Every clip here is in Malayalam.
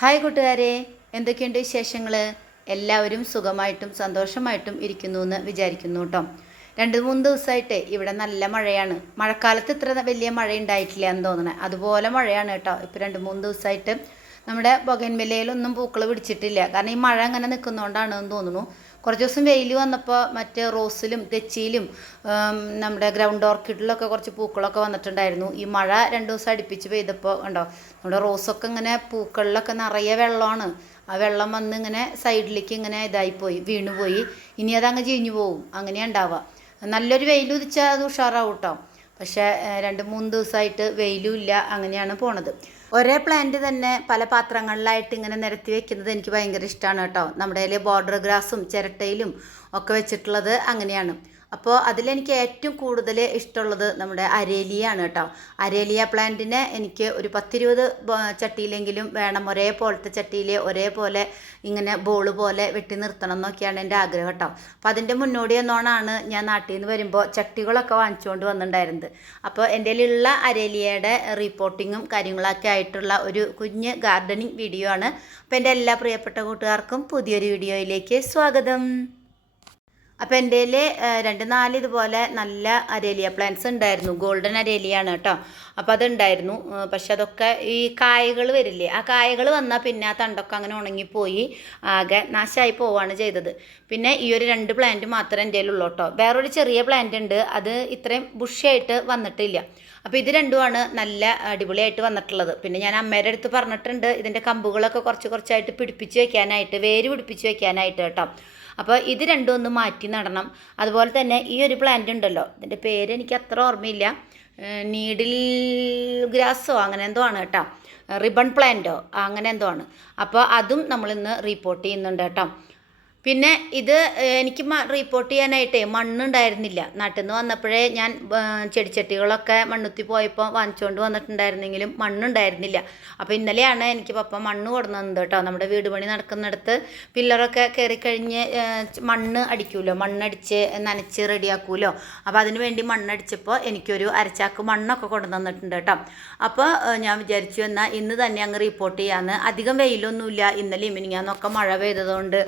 ഹായ് കൂട്ടുകാരെ എന്തൊക്കെയുണ്ട് വിശേഷങ്ങൾ എല്ലാവരും സുഖമായിട്ടും സന്തോഷമായിട്ടും ഇരിക്കുന്നു എന്ന് വിചാരിക്കുന്നു കേട്ടോ രണ്ട് മൂന്ന് ദിവസമായിട്ട് ഇവിടെ നല്ല മഴയാണ്. മഴക്കാലത്ത് ഇത്ര വലിയ മഴ ഉണ്ടായിട്ടില്ല എന്ന് തോന്നണേ. അതുപോലെ മഴയാണ് കേട്ടോ ഇപ്പോൾ രണ്ട് മൂന്ന് ദിവസമായിട്ട് നമ്മുടെ ബൊഗൻവില്ലയിലൊന്നും പൂക്കൾ പിടിച്ചിട്ടില്ല. കാരണം ഈ മഴ അങ്ങനെ നിൽക്കുന്നതുകൊണ്ടാണ് എന്ന് തോന്നുന്നു. കുറച്ച് ദിവസം വെയിൽ വന്നപ്പോൾ മറ്റേ റോസിലും തെച്ചിയിലും നമ്മുടെ ഗ്രൗണ്ട് ഓർക്കിഡിലൊക്കെ കുറച്ച് പൂക്കളൊക്കെ വന്നിട്ടുണ്ടായിരുന്നു. ഈ മഴ രണ്ട് ദിവസം അടുപ്പിച്ച് പെയ്തപ്പോൾ ഉണ്ടോ നമ്മുടെ റോസൊക്കെ ഇങ്ങനെ പൂക്കളിലൊക്കെ നിറയെ വെള്ളമാണ്. ആ വെള്ളം വന്ന് ഇങ്ങനെ സൈഡിലേക്ക് ഇങ്ങനെ ഇതായിപ്പോയി വീണുപോയി. ഇനി അതങ്ങ് ചീഞ്ഞു പോകും അങ്ങനെയാണ് ഉണ്ടാവുക. നല്ലൊരു വെയിൽ ഉദിച്ചാൽ അത് ഉഷാറാവും കേട്ടോ. പക്ഷേ രണ്ട് മൂന്ന് ദിവസമായിട്ട് വെയിലും ഇല്ല അങ്ങനെയാണ് പോണത്. ഒരേ പ്ലാന്റ് തന്നെ പല പാത്രങ്ങളിലായിട്ട് ഇങ്ങനെ നിരത്തി വെക്കുന്നത് എനിക്ക് ഭയങ്കര ഇഷ്ടമാണ് കേട്ടോ. നമ്മുടെ അതിൽ ബോർഡർ ഗ്രാസും ചിരട്ടയിലും ഒക്കെ വെച്ചിട്ടുള്ളത് അങ്ങനെയാണ്. അപ്പോൾ അതിലെനിക്ക് ഏറ്റവും കൂടുതൽ ഇഷ്ടമുള്ളത് നമ്മുടെ അരേലിയാണ് കേട്ടോ. അരേലിയ പ്ലാന്റിനെ എനിക്ക് ഒരു പത്തിരുപത് ചട്ടിയിലെങ്കിലും വേണം. ഒരേപോലത്തെ ചട്ടിയിൽ ഒരേപോലെ ഇങ്ങനെ ബോൾ പോലെ വെട്ടി നിർത്തണം എന്നൊക്കെയാണ് എന്റെ ആഗ്രഹം കേട്ടോ. അപ്പോൾ അതിന്റെ മുന്നോടി എന്നോണാണ് ഞാൻ നാട്ടിൽ നിന്ന് വരുമ്പോൾ ചട്ടികളൊക്കെ വാങ്ങിച്ചുകൊണ്ട് വന്നിട്ടുണ്ടായിരുന്നത് അപ്പോൾ എന്റെ ഉള്ള അരേലിയയുടെ റിപ്പോർട്ടിങ്ങും കാര്യങ്ങളൊക്കെ ആയിട്ടുള്ള ഒരു കുഞ്ഞ് ഗാർഡനിങ് വീഡിയോ ആണ്. അപ്പോൾ എന്റെ എല്ലാ പ്രിയപ്പെട്ട കൂട്ടുകാർക്കും പുതിയൊരു വീഡിയോയിലേക്ക് സ്വാഗതം. അപ്പോൾ എന്റെ രണ്ട് നാല് ഇതുപോലെ നല്ല അരേലിയ പ്ലാന്റ്സ് ഉണ്ടായിരുന്നു. ഗോൾഡൻ അരേലിയാണ് കേട്ടോ അപ്പോൾ അതുണ്ടായിരുന്നു. പക്ഷെ അതൊക്കെ ഈ കായകൾ വരില്ലേ? ആ കായകൾ വന്നാൽ പിന്നെ ആ തണ്ടൊക്കെ അങ്ങനെ ഉണങ്ങിപ്പോയി. ആകെ നാശമായി പോവുകയാണ് ചെയ്തത്. പിന്നെ ഈ ഒരു രണ്ട് പ്ലാന്റ് മാത്രമേ എന്റെ കയ്യിലുള്ളൂ കേട്ടോ വേറൊരു ചെറിയ പ്ലാന്റ് ഉണ്ട്. അത് ഇത്രയും ബുഷിയായിട്ട് വന്നിട്ടില്ല. അപ്പോൾ ഇത് രണ്ടുമാണ് നല്ല അടിപൊളിയായിട്ട് വന്നിട്ടുള്ളത്. പിന്നെ ഞാൻ അമ്മയുടെ അടുത്ത് പറഞ്ഞിട്ടുണ്ട് ഇതിന്റെ കമ്പുകളൊക്കെ കുറച്ച് കുറച്ചായിട്ട് പിടിപ്പിച്ച് വെക്കാനായിട്ട് വേര് പിടിപ്പിച്ച് വെക്കാനായിട്ട് കേട്ടോ അപ്പോൾ ഇത് രണ്ടും ഒന്ന് മാറ്റി നടണം. അതുപോലെ തന്നെ ഈ ഒരു പ്ലാന്റ് ഉണ്ടല്ലോ ഇതിന്റെ പേര് എനിക്ക് അത്ര ഓർമ്മയില്ല. നീഡിൽ ഗ്രാസോ അങ്ങനെ എന്തോ ആണ് കേട്ടോ. റിബൺ പ്ലാന്റോ അങ്ങനെ എന്തോ ആണ്. അപ്പോൾ അതും നമ്മളിന്ന് റിപ്പോർട്ട് ചെയ്യുന്നുണ്ട് കേട്ടോ. പിന്നെ ഇത് എനിക്ക് റിപ്പോർട്ട് ചെയ്യാനായിട്ടേ മണ്ണുണ്ടായിരുന്നില്ല. നാട്ടിൽ നിന്ന് വന്നപ്പോഴേ ഞാൻ ചെടിച്ചട്ടികളൊക്കെ മണ്ണുത്തി പോയപ്പോൾ വാങ്ങിച്ചുകൊണ്ട് വന്നിട്ടുണ്ടായിരുന്നെങ്കിലും മണ്ണുണ്ടായിരുന്നില്ല. അപ്പോൾ ഇന്നലെയാണ് എനിക്ക് പപ്പ മണ്ണ് കൊടുന്നത് കേട്ടോ. നമ്മുടെ വീട് പണി നടക്കുന്നിടത്ത് പില്ലറൊക്കെ കയറി കഴിഞ്ഞ് ഏഹ്, ച് മണ്ണ് അടിക്കുമല്ലോ മണ്ണടിച്ച് നനച്ച് റെഡിയാക്കുമല്ലോ അപ്പോൾ അതിന് വേണ്ടി മണ്ണടിച്ചപ്പോൾ എനിക്കൊരു അരച്ചാക്ക് മണ്ണൊക്കെ കൊണ്ടു തന്നിട്ടുണ്ട് കേട്ടോ. അപ്പോൾ ഞാൻ വിചാരിച്ചു എന്നാൽ ഇന്ന് തന്നെ അങ്ങ് റിപ്പോർട്ട് ചെയ്യാമെന്ന് അധികം വെയിലൊന്നുമില്ല. ഇന്നലെ ഇമിനിങ്ങാന്നൊക്കെ മഴ പെയ്തതുകൊണ്ട്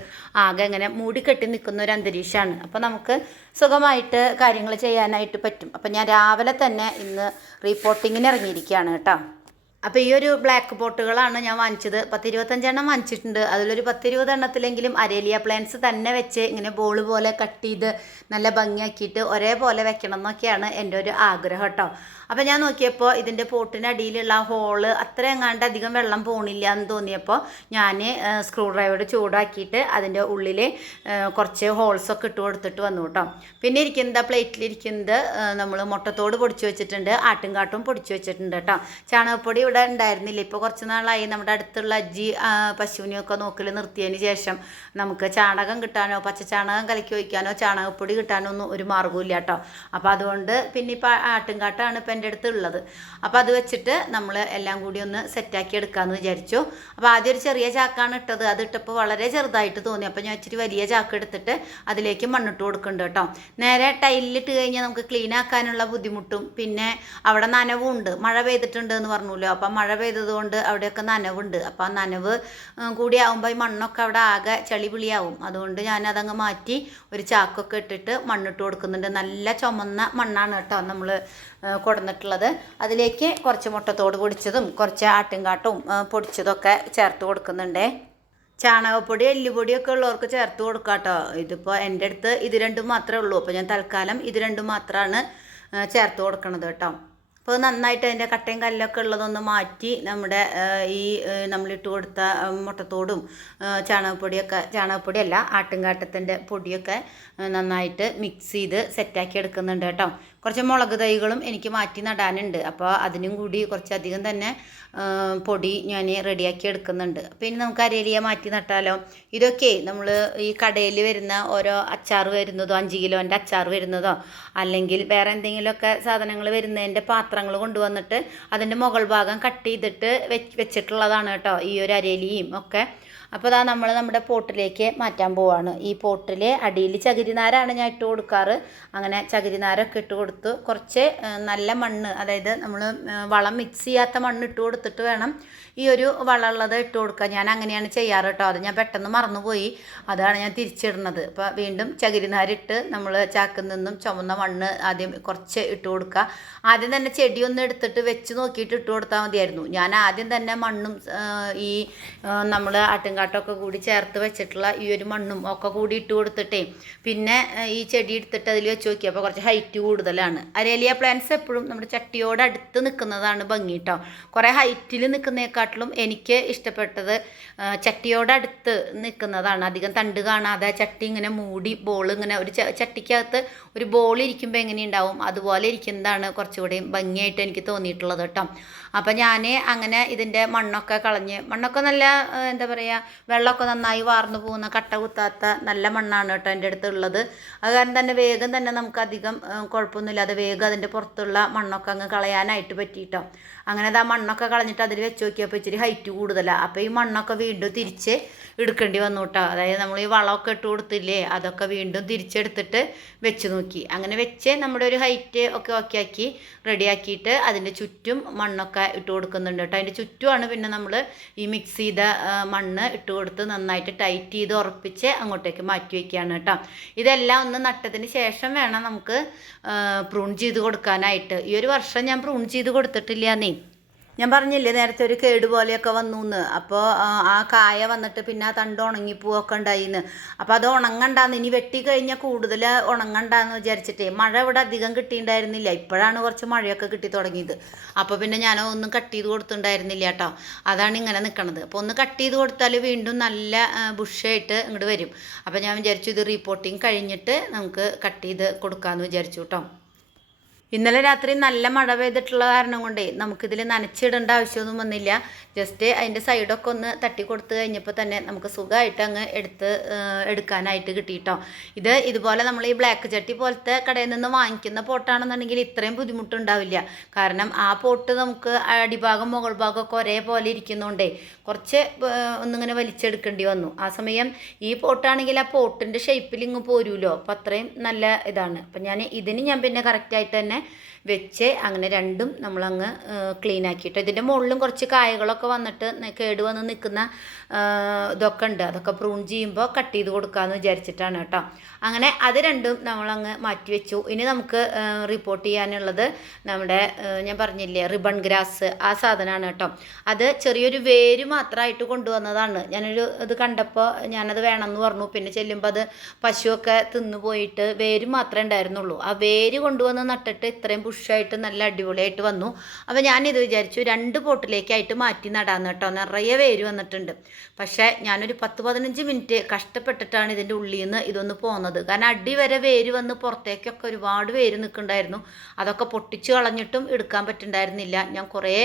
ആകെ ഇങ്ങനെ മൂടിക്കെട്ടി നിൽക്കുന്ന ഒരു അന്തരീക്ഷമാണ്. അപ്പോൾ നമുക്ക് സുഖമായിട്ട് കാര്യങ്ങൾ ചെയ്യാനായിട്ട് പറ്റും. അപ്പോൾ ഞാൻ രാവിലെ തന്നെ ഇന്ന് റിപ്പോർട്ടിങ്ങിന് ഇറങ്ങിയിരിക്കുകയാണ് കേട്ടോ. അപ്പോൾ ഈ ഒരു ബ്ലാക്ക് പോട്ടുകളാണ് ഞാൻ വാങ്ങിച്ചത്. പത്തിരുപത്തഞ്ചെണ്ണം വാങ്ങിച്ചിട്ടുണ്ട്. അതിലൊരു പത്തിരുപത് എണ്ണത്തിലെങ്കിലും അരേലിയ പ്ലാന്റ്സ് തന്നെ വെച്ച് ഇങ്ങനെ ബോൾ പോലെ കട്ട് ചെയ്ത് നല്ല ഭംഗിയാക്കിയിട്ട് ഒരേപോലെ വെക്കണം എന്നൊക്കെയാണ് എന്റെ ഒരു ആഗ്രഹം കേട്ടോ. അപ്പോൾ ഞാൻ നോക്കിയപ്പോൾ ഇതിന്റെ അടിയിലുള്ള ഹോൾ അത്ര എങ്ങാണ്ട് അധികം വെള്ളം പോണില്ല എന്ന് തോന്നിയപ്പോൾ ഞാൻ സ്ക്രൂ ഡ്രൈവർ ചൂടാക്കിയിട്ട് അതിന്റെ ഉള്ളിൽ കുറച്ച് ഹോൾസൊക്കെ ഇട്ട് കൊടുത്തിട്ട് വന്നു കേട്ടോ പിന്നെ ഇരിക്കുന്നത് പ്ലേറ്റിലിരിക്കുന്നത് നമ്മൾ മുട്ടത്തോട് പൊടിച്ച് വെച്ചിട്ടുണ്ട് ആട്ടുംകാട്ടും പൊടിച്ച് വെച്ചിട്ടുണ്ട് കേട്ടോ ചാണകപ്പൊടി ഇവിടെ ഉണ്ടായിരുന്നില്ല. ഇപ്പോൾ കുറച്ച് നാളായി നമ്മുടെ അടുത്തുള്ള അജ്ജി പശുവിനെയൊക്കെ നോക്കൽ നിർത്തിയതിന് ശേഷം നമുക്ക് ചാണകം കിട്ടാനോ പച്ച ചാണകം കലക്കി വയ്ക്കാനോ ചാണകപ്പൊടി കിട്ടാനോ ഒന്നും ഒരു മാർഗവും ഇല്ല കേട്ടോ അപ്പോൾ അതുകൊണ്ട് പിന്നെ ഇപ്പോൾ ആട്ടുംകാട്ടാണ് ഇപ്പോൾ എന്റെ അടുത്ത് ഉള്ളത്. അപ്പോൾ അത് വെച്ചിട്ട് നമ്മൾ എല്ലാം കൂടി ഒന്ന് സെറ്റാക്കി എടുക്കാമെന്ന് വിചാരിച്ചു. അപ്പോൾ ആദ്യം ഒരു ചെറിയ ചാക്കാണ് ഇട്ടത്. അത് ഇട്ടപ്പോൾ വളരെ ചെറുതായിട്ട് തോന്നി. അപ്പോൾ ഞാൻ ഇച്ചിരി വലിയ ചാക്ക് എടുത്തിട്ട് അതിലേക്ക് മണ്ണിട്ട് കൊടുക്കുന്നുണ്ട് കേട്ടോ. നേരെ ടൈലിലിട്ട് കഴിഞ്ഞാൽ നമുക്ക് ക്ലീൻ ആക്കാനുള്ള ബുദ്ധിമുട്ടും പിന്നെ അവിടെ നനവും ഉണ്ട് മഴ പെയ്തിട്ടുണ്ട് എന്ന് പറഞ്ഞല്ലോ അപ്പം മഴ പെയ്തതുകൊണ്ട് അവിടെയൊക്കെ നനവുണ്ട്. അപ്പോൾ ആ നനവ് കൂടിയാവുമ്പോൾ ഈ മണ്ണൊക്കെ അവിടെ ആകെ ചളി പിളിയാവും. അതുകൊണ്ട് ഞാൻ അതങ്ങ് മാറ്റി ഒരു ചാക്കൊക്കെ ഇട്ടിട്ട് മണ്ണിട്ട് കൊടുക്കുന്നുണ്ട്. നല്ല ചുമന്ന മണ്ണാണ് കേട്ടോ നമ്മൾ കൊടുന്നിട്ടുള്ളത് അതിലേക്ക് കുറച്ച് മുട്ടത്തോട് പൊടിച്ചതും കുറച്ച് ആട്ടിൻകാട്ടും പൊടിച്ചതൊക്കെ ചേർത്ത് കൊടുക്കുന്നുണ്ട്. ചാണകപ്പൊടി എല്ലുപൊടിയൊക്കെ ഉള്ളവർക്ക് ചേർത്ത് കൊടുക്കാം കേട്ടോ ഇതിപ്പോൾ എന്റെ അടുത്ത് ഇത് രണ്ടും മാത്രമേ ഉള്ളൂ. അപ്പോൾ ഞാൻ തൽക്കാലം ഇത് രണ്ടും മാത്രമാണ് ചേർത്ത് കൊടുക്കണത് കേട്ടോ. അപ്പോൾ നന്നായിട്ട് അതിന്റെ കട്ടയും കല്ലൊക്കെ ഉള്ളതൊന്ന് മാറ്റി നമ്മുടെ ഈ നമ്മളിട്ട് കൊടുത്ത മുട്ടത്തോടും ചാണകപ്പൊടിയൊക്കെ ചാണകപ്പൊടിയല്ല ആട്ടുംകാട്ടത്തിന്റെ പൊടിയൊക്കെ നന്നായിട്ട് മിക്സ് ചെയ്ത് സെറ്റാക്കി എടുക്കുന്നുണ്ട് കേട്ടോ. കുറച്ച് മുളക് തൈകളും എനിക്ക് മാറ്റി നടാനുണ്ട്. അപ്പോൾ അതിനും കൂടി കുറച്ചധികം തന്നെ പൊടി ഞാൻ റെഡിയാക്കി എടുക്കുന്നുണ്ട്. പിന്നെ നമുക്ക് അരേലിയ മാറ്റി നട്ടാലോ? ഇതൊക്കെ നമ്മൾ ഈ കടയിൽ വരുന്ന ഓരോ അച്ചാർ വരുന്നതോ അഞ്ച് കിലോന്റെ അച്ചാർ വരുന്നതോ അല്ലെങ്കിൽ വേറെ എന്തെങ്കിലുമൊക്കെ സാധനങ്ങൾ വരുന്നതിന്റെ പാത്രങ്ങൾ കൊണ്ടുവന്നിട്ട് അതിന്റെ മുകൾ ഭാഗം കട്ട് ചെയ്തിട്ട് വെച്ച് വെച്ചിട്ടുള്ളതാണ് കേട്ടോ ഈ ഒരു അരേലിയും ഒക്കെ. അപ്പോൾ അതാ നമ്മൾ നമ്മുടെ പോട്ടിലേക്ക് മാറ്റാൻ പോവാണ്. ഈ പോട്ടിൽ അടിയിൽ ചകിരിനാരാണ് ഞാൻ ഇട്ട് കൊടുക്കാറ്. അങ്ങനെ ചകിരിനാരൊക്കെ ഇട്ട് കൊടുത്ത് കുറച്ച് നല്ല മണ്ണ് അതായത് നമ്മൾ വളം മിക്സ് ചെയ്യാത്ത മണ്ണ് ഇട്ട് കൊടുത്തിട്ട് വേണം ഈ ഒരു വളമുള്ളത് ഇട്ട് കൊടുക്കുക. ഞാൻ അങ്ങനെയാണ് ചെയ്യാറ് കേട്ടോ. അത് ഞാൻ പെട്ടെന്ന് മറന്നുപോയി. അതാണ് ഞാൻ തിരിച്ചിടുന്നത്. അപ്പോൾ വീണ്ടും ചകിരിനാരിട്ട് നമ്മൾ ചാക്കിൽ നിന്നും ചുമന്ന മണ്ണ് ആദ്യം കുറച്ച് ഇട്ട് കൊടുക്കുക. ആദ്യം തന്നെ ചെടിയൊന്നും എടുത്തിട്ട് വെച്ച് നോക്കിയിട്ട് ഇട്ട് കൊടുത്താൽ മതിയായിരുന്നു. ഞാൻ ആദ്യം തന്നെ മണ്ണും ഈ നമ്മൾ ആട്ടുംകാട്ടൊക്കെ കൂടി ചേർത്ത് വെച്ചിട്ടുള്ള ഈ ഒരു മണ്ണും ഒക്കെ കൂടി ഇട്ട് കൊടുത്തിട്ടേ പിന്നെ ഈ ചെടി എടുത്തിട്ട് അതിൽ വെച്ച് നോക്കി. അപ്പോൾ കുറച്ച് ഹൈറ്റ് കൂടുതലാണ്. അരേലിയ പ്ലാന്റ്സ് എപ്പോഴും നമ്മുടെ ചട്ടിയോട് അടുത്ത് നിൽക്കുന്നതാണ് ഭംഗി കേട്ടോ. കുറേ ഹൈറ്റിൽ നിൽക്കുന്നതിനെക്കാട്ടിലും എനിക്ക് ഇഷ്ടപ്പെട്ടത് ചട്ടിയോടടുത്ത് നിൽക്കുന്നതാണ്. അധികം തണ്ട് കാണാതെ ചട്ടി ഇങ്ങനെ മൂടി ബോൾ ഇങ്ങനെ ഒരു ചട്ടിക്കകത്ത് ഒരു ബോൾ ഇരിക്കുമ്പോൾ എങ്ങനെ ഉണ്ടാവും അതുപോലെ ഇരിക്കുന്നതാണ് കുറച്ചുകൂടി ഭംഗിയായിട്ട് എനിക്ക് തോന്നിയിട്ടുള്ളത് കേട്ടോ. അപ്പം ഞാൻ അങ്ങനെ ഇതിന്റെ മണ്ണൊക്കെ കളഞ്ഞ് മണ്ണൊക്കെ നല്ല എന്താ പറയുക വെള്ളമൊക്കെ നന്നായി വാർന്നു പോകുന്ന കട്ട കുത്താത്ത നല്ല മണ്ണാണ് കേട്ടോ എന്റെ അടുത്തുള്ളത്. അത് കാരണം തന്നെ വേഗം തന്നെ നമുക്ക് അധികം കുഴപ്പമൊന്നുമില്ലാതെ വേഗം അതിന്റെ പുറത്തുള്ള മണ്ണൊക്കെ അങ്ങ് കളയാനായിട്ട് പറ്റിയിട്ടോ. അങ്ങനെ അത് ആ മണ്ണൊക്കെ കളഞ്ഞിട്ട് അതിൽ വെച്ച് നോക്കിയപ്പോൾ ഇച്ചിരി ഹൈറ്റ് കൂടുതലാണ് അപ്പോൾ ഈ മണ്ണൊക്കെ വീണ്ടും തിരിച്ച് എടുക്കേണ്ടി വന്നു കേട്ടോ അതായത് നമ്മൾ ഈ വളമൊക്കെ ഇട്ട് കൊടുത്തില്ലേ അതൊക്കെ വീണ്ടും തിരിച്ചെടുത്തിട്ട് വെച്ച് നോക്കി. അങ്ങനെ വെച്ച് നമ്മുടെ ഒരു ഹൈറ്റ് ഒക്കെ ഓക്കെ ആക്കി റെഡിയാക്കിയിട്ട് അതിന്റെ ചുറ്റും മണ്ണൊക്കെ ഇട്ട് കൊടുക്കുന്നുണ്ട് കേട്ടോ. അതിന്റെ ചുറ്റുമാണ് പിന്നെ നമ്മൾ ഈ മിക്സ് ചെയ്ത മണ്ണ് ഇട്ട് കൊടുത്ത് നന്നായിട്ട് ടൈറ്റ് ചെയ്ത് ഉറപ്പിച്ച് അങ്ങോട്ടേക്ക് മാറ്റി വയ്ക്കുകയാണ് കേട്ടോ. ഇതെല്ലാം ഒന്ന് നട്ടതിന് ശേഷം വേണം നമുക്ക് പ്രൂൺ ചെയ്ത് കൊടുക്കാനായിട്ട്. ഈ ഒരു വർഷം ഞാൻ പ്രൂൺ ചെയ്ത് കൊടുത്തിട്ടില്ല നീ. ഞാൻ പറഞ്ഞില്ലേ നേരത്തെ ഒരു കേട് പോലെയൊക്കെ വന്നു എന്ന് അപ്പോൾ ആ കായ വന്നിട്ട് പിന്നെ ആ തണ്ട് ഉണങ്ങിപ്പോവൊക്കെ ഉണ്ടായിന്ന്. അപ്പോൾ അത് ഉണങ്ങണ്ടാന്ന്. ഇനി വെട്ടി കഴിഞ്ഞാൽ കൂടുതൽ ഉണങ്ങണ്ടാന്ന് വിചാരിച്ചിട്ടേ മഴ ഇവിടെ അധികം കിട്ടിയിട്ടുണ്ടായിരുന്നില്ല ഇപ്പോഴാണ് കുറച്ച് മഴയൊക്കെ കിട്ടി തുടങ്ങിയത്. അപ്പോൾ പിന്നെ ഞാൻ ഒന്നും കട്ട് ചെയ്ത് കൊടുത്തിട്ടുണ്ടായിരുന്നില്ല കേട്ടോ. അതാണ് ഇങ്ങനെ നിൽക്കണത് അപ്പോൾ ഒന്ന് കട്ട് ചെയ്ത് കൊടുത്താൽ വീണ്ടും നല്ല ബുഷായിട്ട് ഇങ്ങോട്ട് വരും. അപ്പോൾ ഞാൻ വിചാരിച്ചു ഇത് റീപ്പോർട്ടിങ് കഴിഞ്ഞിട്ട് നമുക്ക് കട്ട് ചെയ്ത് കൊടുക്കാമെന്ന് വിചാരിച്ചു കേട്ടോ. ഇന്നലെ രാത്രി നല്ല മഴ പെയ്തിട്ടുള്ള കാരണം കൊണ്ടേ നമുക്കിതിൽ നനച്ചിടേണ്ട ആവശ്യമൊന്നും വന്നില്ല. ജസ്റ്റ് അതിന്റെ സൈഡൊക്കെ ഒന്ന് തട്ടി കൊടുത്ത് കഴിഞ്ഞപ്പോൾ തന്നെ നമുക്ക് സുഖമായിട്ട് അങ്ങ് എടുത്ത് എടുക്കാനായിട്ട് കിട്ടിയിട്ടോ. ഇത് ഇതുപോലെ നമ്മൾ ഈ ബ്ലാക്ക് ചട്ടി പോലത്തെ കടയിൽ നിന്ന് വാങ്ങിക്കുന്ന പോട്ടാണെന്നുണ്ടെങ്കിൽ ഇത്രയും ബുദ്ധിമുട്ടുണ്ടാവില്ല. കാരണം ആ പോട്ട് നമുക്ക് അടിഭാഗം മുകൾ ഭാഗമൊക്കെ ഒരേപോലെ ഇരിക്കുന്നതുകൊണ്ടേ കുറച്ച് ഒന്നിങ്ങനെ വലിച്ചെടുക്കേണ്ടി വന്നു. ആ സമയം ഈ പോട്ടാണെങ്കിൽ ആ പോട്ടിന്റെ ഷേപ്പിൽ ഇങ്ങ് പോരുമല്ലോ അപ്പോൾ അത്രയും നല്ല ഇതാണ്. അപ്പം ഞാൻ ഇതിന് ഞാൻ പിന്നെ കറക്റ്റായിട്ട് തന്നെ വെച്ച് അങ്ങനെ രണ്ടും നമ്മളങ്ങ് ക്ലീൻ ആക്കിയിട്ട് ഇതിന്റെ മുകളിലും കുറച്ച് കായകളൊക്കെ വന്നിട്ട് കേട് വന്ന് നിൽക്കുന്ന ഇതൊക്കെ ഉണ്ട്. അതൊക്കെ പ്രൂൺ ചെയ്യുമ്പോൾ കട്ട് ചെയ്ത് കൊടുക്കാമെന്ന് വിചാരിച്ചിട്ടാണ് കേട്ടോ. അങ്ങനെ അത് രണ്ടും നമ്മളങ്ങ് മാറ്റി വെച്ചു. ഇനി നമുക്ക് റിപ്പോർട്ട് ചെയ്യാനുള്ളത് നമ്മുടെ ഞാൻ പറഞ്ഞില്ലേ റിബൺ ഗ്രാസ് ആ സാധനമാണ് കേട്ടോ. അത് ചെറിയൊരു വേര് മാത്രമായിട്ട് കൊണ്ടുവന്നതാണ്. ഞാനൊരു ഇത് കണ്ടപ്പോൾ ഞാനത് വേണമെന്ന് പറഞ്ഞു. പിന്നെ ചെല്ലുമ്പോൾ അത് പശുവൊക്കെ തിന്നു പോയിട്ട് വേര് മാത്രമേ ഉണ്ടായിരുന്നുള്ളൂ. ആ വേര് കൊണ്ടുവന്ന് നട്ടിട്ട് ഇത്രയും പുഷായിട്ട് നല്ല അടിപൊളിയായിട്ട് വന്നു. അപ്പോൾ ഞാനിത് വിചാരിച്ചു രണ്ട് പോട്ടിലേക്കായിട്ട് മാറ്റി നടാന്ന് കേട്ടോ. നിറയെ വേര് വന്നിട്ടുണ്ട്. പക്ഷേ ഞാനൊരു പത്ത് പതിനഞ്ച് മിനിറ്റ് കഷ്ടപ്പെട്ടിട്ടാണ് ഇതിന്റെ ഉള്ളിൽ നിന്ന് ഇതൊന്ന് പോകുന്നത് കാരണം അടി വരെ വേര് വന്ന് പുറത്തേക്കൊക്കെ ഒരുപാട് വേര് നിൽക്കുന്നുണ്ടായിരുന്നു. അതൊക്കെ പൊട്ടിച്ച് കളഞ്ഞിട്ടും എടുക്കാൻ പറ്റുന്നുണ്ടായിരുന്നില്ല. ഞാൻ കുറേ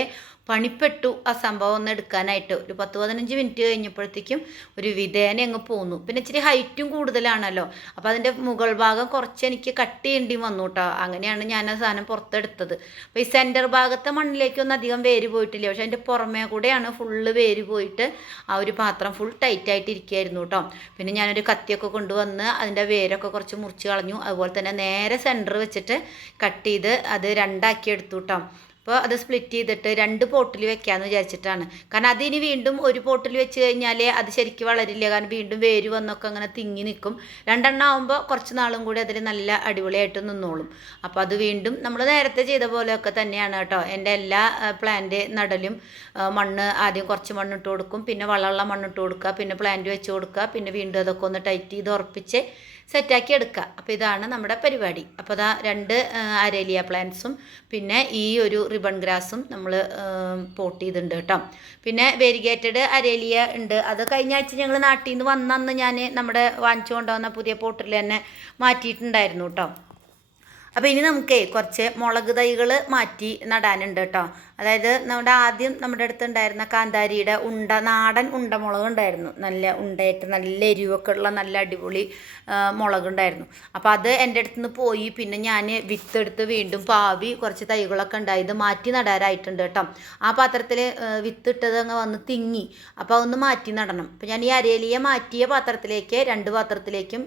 പണിപ്പെട്ടു ആ സംഭവം ഒന്ന് എടുക്കാനായിട്ട്. ഒരു പത്ത് പതിനഞ്ച് മിനിറ്റ് കഴിഞ്ഞപ്പോഴത്തേക്കും ഒരു വിധേന അങ്ങ് പോന്നു. പിന്നെ ഇച്ചിരി ഹൈറ്റും കൂടുതലാണല്ലോ. അപ്പോൾ അതിന്റെ മുകൾ ഭാഗം കുറച്ച് എനിക്ക് കട്ട് ചെയ്യേണ്ടി വന്നു കേട്ടോ അങ്ങനെയാണ് ഞാൻ ആ സാധനം പുറത്തെടുത്തത്. അപ്പോൾ ഈ സെന്റർ ഭാഗത്തെ മണ്ണിലേക്കൊന്നും അധികം വേര് പോയിട്ടില്ല. പക്ഷേ അതിന്റെ പുറമേ കൂടെയാണ് ഫുള്ള് വേര് പോയിട്ട് ആ ഒരു പാത്രം ഫുൾ ടൈറ്റായിട്ട് ഇരിക്കുകയായിരുന്നു കേട്ടോ പിന്നെ ഞാനൊരു കത്തിയൊക്കെ കൊണ്ടുവന്ന് അതിന്റെ വേരൊക്കെ കുറച്ച് മുറിച്ച് കളഞ്ഞു. അതുപോലെ തന്നെ നേരെ സെന്റർ വെച്ചിട്ട് കട്ട് ചെയ്ത് അത് രണ്ടാക്കി എടുത്തു കേട്ടോ അപ്പോൾ അത് സ്പ്ലിറ്റ് ചെയ്തിട്ട് രണ്ട് പോട്ടിൽ വെക്കാമെന്ന് വിചാരിച്ചിട്ടാണ്. കാരണം അതിനി വീണ്ടും ഒരു പോട്ടിൽ വെച്ച് കഴിഞ്ഞാൽ അത് ശരിക്കും വളരില്ല. കാരണം വീണ്ടും വേര് വന്നൊക്കെ അങ്ങനെ തിങ്ങി നിൽക്കും രണ്ടെണ്ണം ആകുമ്പോൾ കുറച്ച് നാളും കൂടി അതിൽ നല്ല അടിപൊളിയായിട്ട് നിന്നോളും. അപ്പോൾ അത് വീണ്ടും നമ്മൾ നേരത്തെ ചെയ്ത പോലെയൊക്കെ തന്നെയാണ് കേട്ടോ. എന്റെ എല്ലാ പ്ലാന്റ് നടലും മണ്ണ് ആദ്യം കുറച്ച് മണ്ണിട്ട് കൊടുക്കും. പിന്നെ വളമുള്ള മണ്ണിട്ട് കൊടുക്കുക. പിന്നെ പ്ലാന്റ് വെച്ച് കൊടുക്കുക. പിന്നെ വീണ്ടും അതൊക്കെ ഒന്ന് ടൈറ്റ് ചെയ്ത് ഉറപ്പിച്ച് സെറ്റാക്കി എടുക്കുക. അപ്പോൾ ഇതാണ് നമ്മുടെ പരിപാടി. അപ്പോൾ അതാ രണ്ട് അരേലിയ പ്ലാന്റ്സും പിന്നെ ഈ ഒരു റിബൺ ഗ്രാസും നമ്മൾ പോട്ട് ചെയ്തിട്ടുണ്ട് കേട്ടോ. പിന്നെ വെരിഗേറ്റഡ് അരേലിയ ഉണ്ട്. അത് കഴിഞ്ഞ ആഴ്ച ഞങ്ങൾ നാട്ടിൽ നിന്ന് വന്നന്ന് ഞാൻ നമ്മുടെ വാങ്ങിച്ചു കൊണ്ടുവന്ന പുതിയ പോട്ടിൽ തന്നെ മാറ്റിയിട്ടുണ്ടായിരുന്നു കേട്ടോ. അപ്പോൾ ഇനി നമുക്കേ കുറച്ച് മുളക് തൈകൾ മാറ്റി നടാനുണ്ട് കേട്ടോ. അതായത് നമ്മുടെ ആദ്യം നമ്മുടെ അടുത്ത് ഉണ്ടായിരുന്ന കാന്താരിയുടെ ഉണ്ട നാടൻ ഉണ്ടമുളക് ഉണ്ടായിരുന്നു നല്ല ഉണ്ടയായിട്ട് നല്ല എരിവൊക്കെ ഉള്ള നല്ല അടിപൊളി മുളക് ഉണ്ടായിരുന്നു അപ്പോൾ അത് എന്റെ അടുത്ത് നിന്ന് പോയി. പിന്നെ ഞാൻ വിത്തെടുത്ത് വീണ്ടും പാവി കുറച്ച് തൈകളൊക്കെ ഉണ്ടായി. ഇത് മാറ്റി നടാനായിട്ടുണ്ട് കേട്ടോ. ആ പാത്രത്തിൽ വിത്തിട്ടത് അങ്ങ് വന്ന് തിങ്ങി. അപ്പോൾ അതൊന്ന് മാറ്റി നടണം. അപ്പോൾ ഞാൻ ഈ അരേലിയെ മാറ്റിയ പാത്രത്തിലേക്ക് രണ്ട് പാത്രത്തിലേക്കും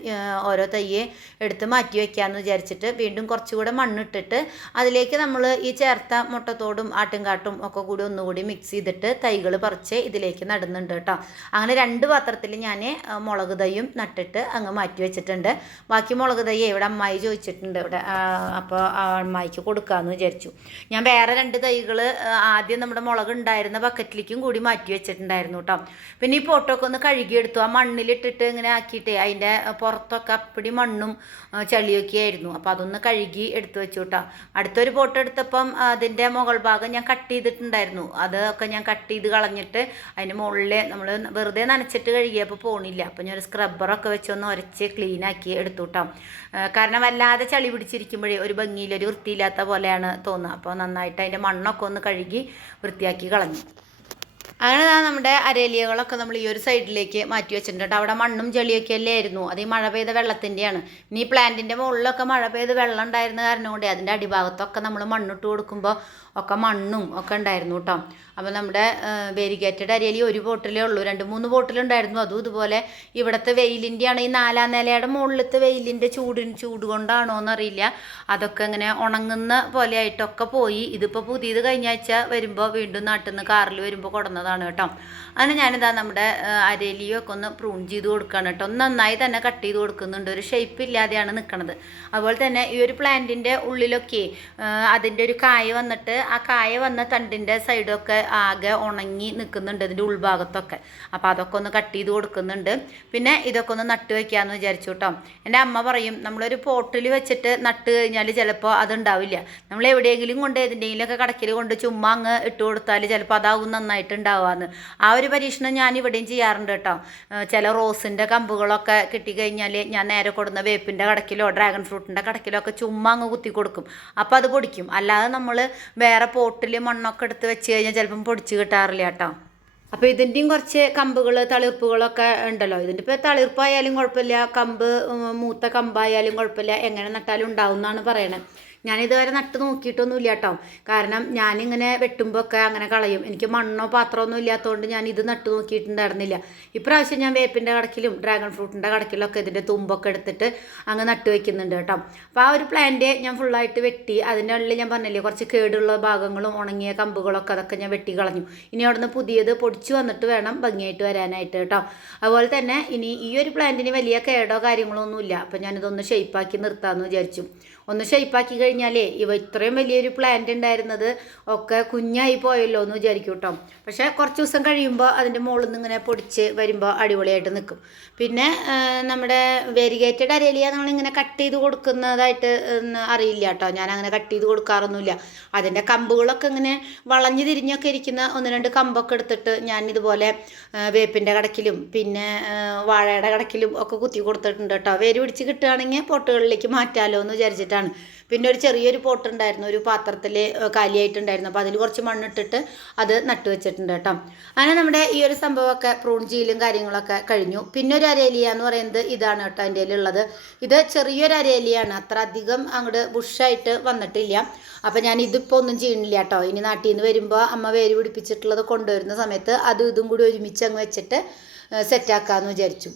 ഓരോ തയ്യെ എടുത്ത് മാറ്റി വയ്ക്കാമെന്ന് വിചാരിച്ചിട്ട് വീണ്ടും കുറച്ചുകൂടെ മണ്ണിട്ടിട്ട് അതിലേക്ക് നമ്മൾ ഈ ചേർത്ത മുട്ടത്തോടും ആട്ടും ആട്ടുംകാട്ടും ഒക്കെ കൂടി ഒന്നുകൂടി മിക്സ് ചെയ്തിട്ട് തൈകൾ പറിച്ച് ഇതിലേക്ക് നടുന്നുണ്ട് കേട്ടോ. അങ്ങനെ രണ്ട് പാത്രത്തിൽ ഞാൻ മുളക് തൈയും നട്ടിട്ട് അങ്ങ് മാറ്റി വെച്ചിട്ടുണ്ട്. ബാക്കി മുളക് തൈ ഇവിടെ അമ്മായി ചോദിച്ചിട്ടുണ്ട് ഇവിടെ അപ്പോൾ അമ്മായിക്ക് കൊടുക്കാമെന്ന് വിചാരിച്ചു. ഞാൻ വേറെ രണ്ട് തൈകൾ ആദ്യം നമ്മുടെ മുളക് ഉണ്ടായിരുന്ന ബക്കറ്റിലേക്കും കൂടി മാറ്റി വെച്ചിട്ടുണ്ടായിരുന്നു കേട്ടോ. പിന്നെ ഈ പോട്ടൊക്കെ ഒന്ന് കഴുകിയെടുത്തു. ആ മണ്ണിലിട്ടിട്ട് ഇങ്ങനെ ആക്കിയിട്ട് അതിന്റെ പുറത്തൊക്കെ അപ്പടി മണ്ണും ചളിയൊക്കെ ആയിരുന്നു. അപ്പോൾ അതൊന്ന് കഴുകി എടുത്തു വെച്ചു കേട്ടോ. അടുത്തൊരു പോട്ട് എടുത്തപ്പം അതിന്റെ മുകൾ ഭാഗം ഞാൻ കട്ട് ചെയ്തിട്ടുണ്ടായിരുന്നു. അതൊക്കെ ഞാൻ കട്ട് ചെയ്ത് കളഞ്ഞിട്ട് അതിന് മുകളിൽ നമ്മൾ വെറുതെ നനച്ചിട്ട് കഴുകിയപ്പോൾ പോണില്ല. അപ്പോൾ ഞാൻ ഒരു സ്ക്രബ്ബറൊക്കെ വെച്ചൊന്ന് ഉരച്ച് ക്ലീൻ ആക്കി എടുത്തു കേട്ടോ കാരണം വല്ലാതെ ചളി പിടിച്ചിരിക്കുമ്പോഴേ ഒരു ഭംഗിയിൽ ഒരു വൃത്തിയില്ലാത്ത പോലെയാണ് തോന്നുക. അപ്പോൾ നന്നായിട്ട് അതിന്റെ മണ്ണൊക്കെ ഒന്ന് കഴുകി വൃത്തിയാക്കി കളഞ്ഞു. അങ്ങനെ നമ്മുടെ അരേലിയകളൊക്കെ നമ്മൾ ഈ ഒരു സൈഡിലേക്ക് മാറ്റി വെച്ചിട്ടുണ്ട് അവിടെ മണ്ണും ചെളിയൊക്കെ അല്ലേ ആയിരുന്നു. അത് ഈ മഴ പെയ്ത വെള്ളത്തിന്റെയാണ് ഇനി ഈ പ്ലാന്റിന്റെ മുകളിലൊക്കെ മഴ പെയ്ത് വെള്ളം ഉണ്ടായിരുന്ന കാരണം കൊണ്ട് അതിന്റെ അടിഭാഗത്തൊക്കെ നമ്മൾ മണ്ണിട്ട് കൊടുക്കുമ്പോൾ ഒക്കെ മണ്ണും ഒക്കെ ഉണ്ടായിരുന്നു കേട്ടോ. അപ്പോൾ നമ്മുടെ വേരിഗേറ്റഡ് അരിയിൽ ഒരു ബോട്ടിലേ ഉള്ളൂ. രണ്ട് മൂന്ന് ബോട്ടിലുണ്ടായിരുന്നു. അതും ഇതുപോലെ ഇവിടുത്തെ വെയിലിന്റെ ആണ് ഈ നാലാം നിലയുടെ മുകളിലത്തെ വെയിലിന്റെ ചൂടിന് ചൂട് കൊണ്ടാണോ എന്നറിയില്ല. അതൊക്കെ ഇങ്ങനെ ഉണങ്ങുന്ന പോലെ ആയിട്ടൊക്കെ പോയി. ഇതിപ്പോൾ പുതിയത് കഴിഞ്ഞ ആഴ്ച വരുമ്പോൾ വീണ്ടും നാട്ടിൽ നിന്ന് കാറിൽ വരുമ്പോൾ കൊടുന്നതാണ് കേട്ടോ. അങ്ങനെ ഞാനിതാ നമ്മുടെ അരലിയും ഒക്കെ ഒന്ന് പ്രൂൺ ചെയ്ത് കൊടുക്കുകയാണ് കേട്ടോ. നന്നായി തന്നെ കട്ട് ചെയ്ത് കൊടുക്കുന്നുണ്ട്. ഒരു ഷേപ്പ് ഇല്ലാതെയാണ് നിൽക്കുന്നത് അതുപോലെ തന്നെ ഈ ഒരു പ്ലാന്റിന്റെ ഉള്ളിലൊക്കെ അതിന്റെ ഒരു കായ വന്നിട്ട് ആ കായ വന്ന തണ്ടിന്റെ സൈഡൊക്കെ ആകെ ഉണങ്ങി നിൽക്കുന്നുണ്ട് ഇതിന്റെ ഉൾഭാഗത്തൊക്കെ. അപ്പോൾ അതൊക്കെ ഒന്ന് കട്ട് ചെയ്ത് കൊടുക്കുന്നുണ്ട്. പിന്നെ ഇതൊക്കെ ഒന്ന് നട്ട് വയ്ക്കാമെന്ന് വിചാരിച്ചു കേട്ടോ. എന്റെ അമ്മ പറയും നമ്മളൊരു പോട്ടിൽ വെച്ചിട്ട് നട്ട് കഴിഞ്ഞാൽ ചിലപ്പോൾ അതുണ്ടാവില്ല നമ്മൾ എവിടെയെങ്കിലും കൊണ്ട് ഏതിന്റെങ്കിലുമൊക്കെ കടക്കിൽ കൊണ്ട് ചുമ്മാ അങ്ങ് ഇട്ട് കൊടുത്താൽ ചിലപ്പോൾ അതാവും നന്നായിട്ട് ഉണ്ടാവാന്ന്. ആ ഒരു പരീക്ഷണം ഞാൻ ഇവിടെയും ചെയ്യാറുണ്ട് കേട്ടോ. ചില റോസിന്റെ കമ്പുകളൊക്കെ കിട്ടിക്കഴിഞ്ഞാൽ ഞാൻ നേരെ കൊടുക്കുന്ന വേപ്പിന്റെ കടക്കിലോ ഡ്രാഗൺ ഫ്രൂട്ടിന്റെ കടക്കിലോ ഒക്കെ ചുമ്മാ അങ്ങ് കുത്തി കൊടുക്കും. അപ്പോൾ അത് പൊടിക്കും. അല്ലാതെ നമ്മൾ വേറെ പോട്ടിൽ മണ്ണൊക്കെ എടുത്ത് വെച്ച് കഴിഞ്ഞാൽ ചിലപ്പം പൊടിച്ച് കിട്ടാറില്ല കേട്ടോ. അപ്പോൾ ഇതിന്റെയും കുറച്ച് കമ്പുകൾ തളിർപ്പുകളൊക്കെ ഉണ്ടല്ലോ. ഇതിന്റെ ഇപ്പോൾ തളിർപ്പായാലും കുഴപ്പമില്ല കമ്പ് മൂത്ത കമ്പായാലും കുഴപ്പമില്ല എങ്ങനെ നട്ടാലും ഉണ്ടാവും എന്നാണ് പറയണത് ഞാൻ ഇതുവരെ നട്ട് നോക്കിയിട്ടൊന്നുമില്ല കേട്ടോ കാരണം ഞാനിങ്ങനെ വെട്ടുമ്പോൾ ഒക്കെ അങ്ങനെ കളയും. എനിക്ക് മണ്ണോ പാത്രമോ ഒന്നും ഇല്ലാത്തതുകൊണ്ട് ഞാൻ ഇത് നട്ട് നോക്കിയിട്ടുണ്ടായിരുന്നില്ല. ഇപ്രാവശ്യം ഞാൻ വേപ്പിന്റെ കടക്കിലും ഡ്രാഗൺ ഫ്രൂട്ടിന്റെ കടക്കിലൊക്കെ ഇതിന്റെ തുമ്പൊക്കെ എടുത്തിട്ട് അങ്ങ് നട്ട് വയ്ക്കുന്നുണ്ട് കേട്ടോ. അപ്പോൾ ആ ഒരു പ്ലാന്റ് ഞാൻ ഫുള്ളായിട്ട് വെട്ടി. അതിന്റെ ഉള്ളിൽ ഞാൻ പറഞ്ഞില്ലേ കുറച്ച് കേടുള്ള ഭാഗങ്ങളും ഉണങ്ങിയ കമ്പുകളൊക്കെ അതൊക്കെ ഞാൻ വെട്ടി കളഞ്ഞു. ഇനി അവിടുന്ന് പുതിയത് പൊടിച്ചു വന്നിട്ട് വേണം ഭംഗിയായിട്ട് വരാനായിട്ട് കേട്ടോ. അതുപോലെ തന്നെ ഇനി ഈ ഒരു പ്ലാന്റിന് വലിയ കേടോ കാര്യങ്ങളോ ഒന്നുമില്ല അപ്പോൾ ഞാനിതൊന്ന് ഷേപ്പാക്കി നിർത്താമെന്ന് വിചാരിച്ചു. ഒന്ന് ഷെയ്പ്പാക്കി കഴിഞ്ഞാലേ ഇവ ഇത്രയും വലിയൊരു പ്ലാന്റ് ഉണ്ടായിരുന്നത് ഒക്കെ കുഞ്ഞായി പോയല്ലോ എന്ന് വിചാരിക്കും കേട്ടോ പക്ഷേ കുറച്ച് ദിവസം കഴിയുമ്പോൾ അതിന്റെ മുകളിൽ നിന്ന് ഇങ്ങനെ പൊടിച്ച് വരുമ്പോൾ അടിപൊളിയായിട്ട് നിൽക്കും പിന്നെ നമ്മുടെ വേരിഗേറ്റഡ് അരേലിയ നമ്മളിങ്ങനെ കട്ട് ചെയ്ത് കൊടുക്കുന്നതായിട്ട് അറിയില്ല കേട്ടോ ഞാൻ അങ്ങനെ കട്ട് ചെയ്ത് കൊടുക്കാറൊന്നുമില്ല. അതിന്റെ കമ്പുകളൊക്കെ ഇങ്ങനെ വളഞ്ഞു തിരിഞ്ഞൊക്കെ ഇരിക്കുന്ന ഒന്ന് രണ്ട് കമ്പൊക്കെ എടുത്തിട്ട് ഞാൻ ഇതുപോലെ വേപ്പിന്റെ കടക്കിലും പിന്നെ വാഴയുടെ കടക്കിലും ഒക്കെ കുത്തി കൊടുത്തിട്ടുണ്ട് കേട്ടോ വേര് പിടിച്ച് കിട്ടുകയാണെങ്കിൽ പോട്ടുകളിലേക്ക് മാറ്റാമല്ലോ എന്ന് വിചാരിച്ചിട്ടാണ് പിന്നെ ഒരു ചെറിയൊരു പോട്ട് ഉണ്ടായിരുന്നു ഒരു പാത്രത്തിൽ കാലിയായിട്ടുണ്ടായിരുന്നു. അപ്പോൾ അതിൽ കുറച്ച് മണ്ണിട്ടിട്ട് അത് നട്ടു വെച്ചിട്ടുണ്ട് കേട്ടോ. അങ്ങനെ നമ്മുടെ ഈ ഒരു സംഭവമൊക്കെ പ്രൂൺ കാര്യങ്ങളൊക്കെ കഴിഞ്ഞു. പിന്നെ ഒരു അരേലിയ എന്ന് പറയുന്നത് ഇതാണ് കേട്ടോ എന്റെ ഉള്ളത് ഇത് ചെറിയൊരു അരേലിയാണ്. അത്ര അധികം അങ്ങോട്ട് ബുഷായിട്ട് വന്നിട്ടില്ല. അപ്പോൾ ഞാൻ ഇതിപ്പോൾ ഒന്നും ചെയ്യണില്ല കേട്ടോ. ഇനി നാട്ടിൽ നിന്ന് വരുമ്പോൾ അമ്മ വേര് പിടിപ്പിച്ചിട്ടുള്ളത് കൊണ്ടുവരുന്ന സമയത്ത് അതും ഇതും കൂടി ഒരുമിച്ച് അങ്ങ് വെച്ചിട്ട് സെറ്റാക്കാമെന്ന് വിചാരിച്ചു.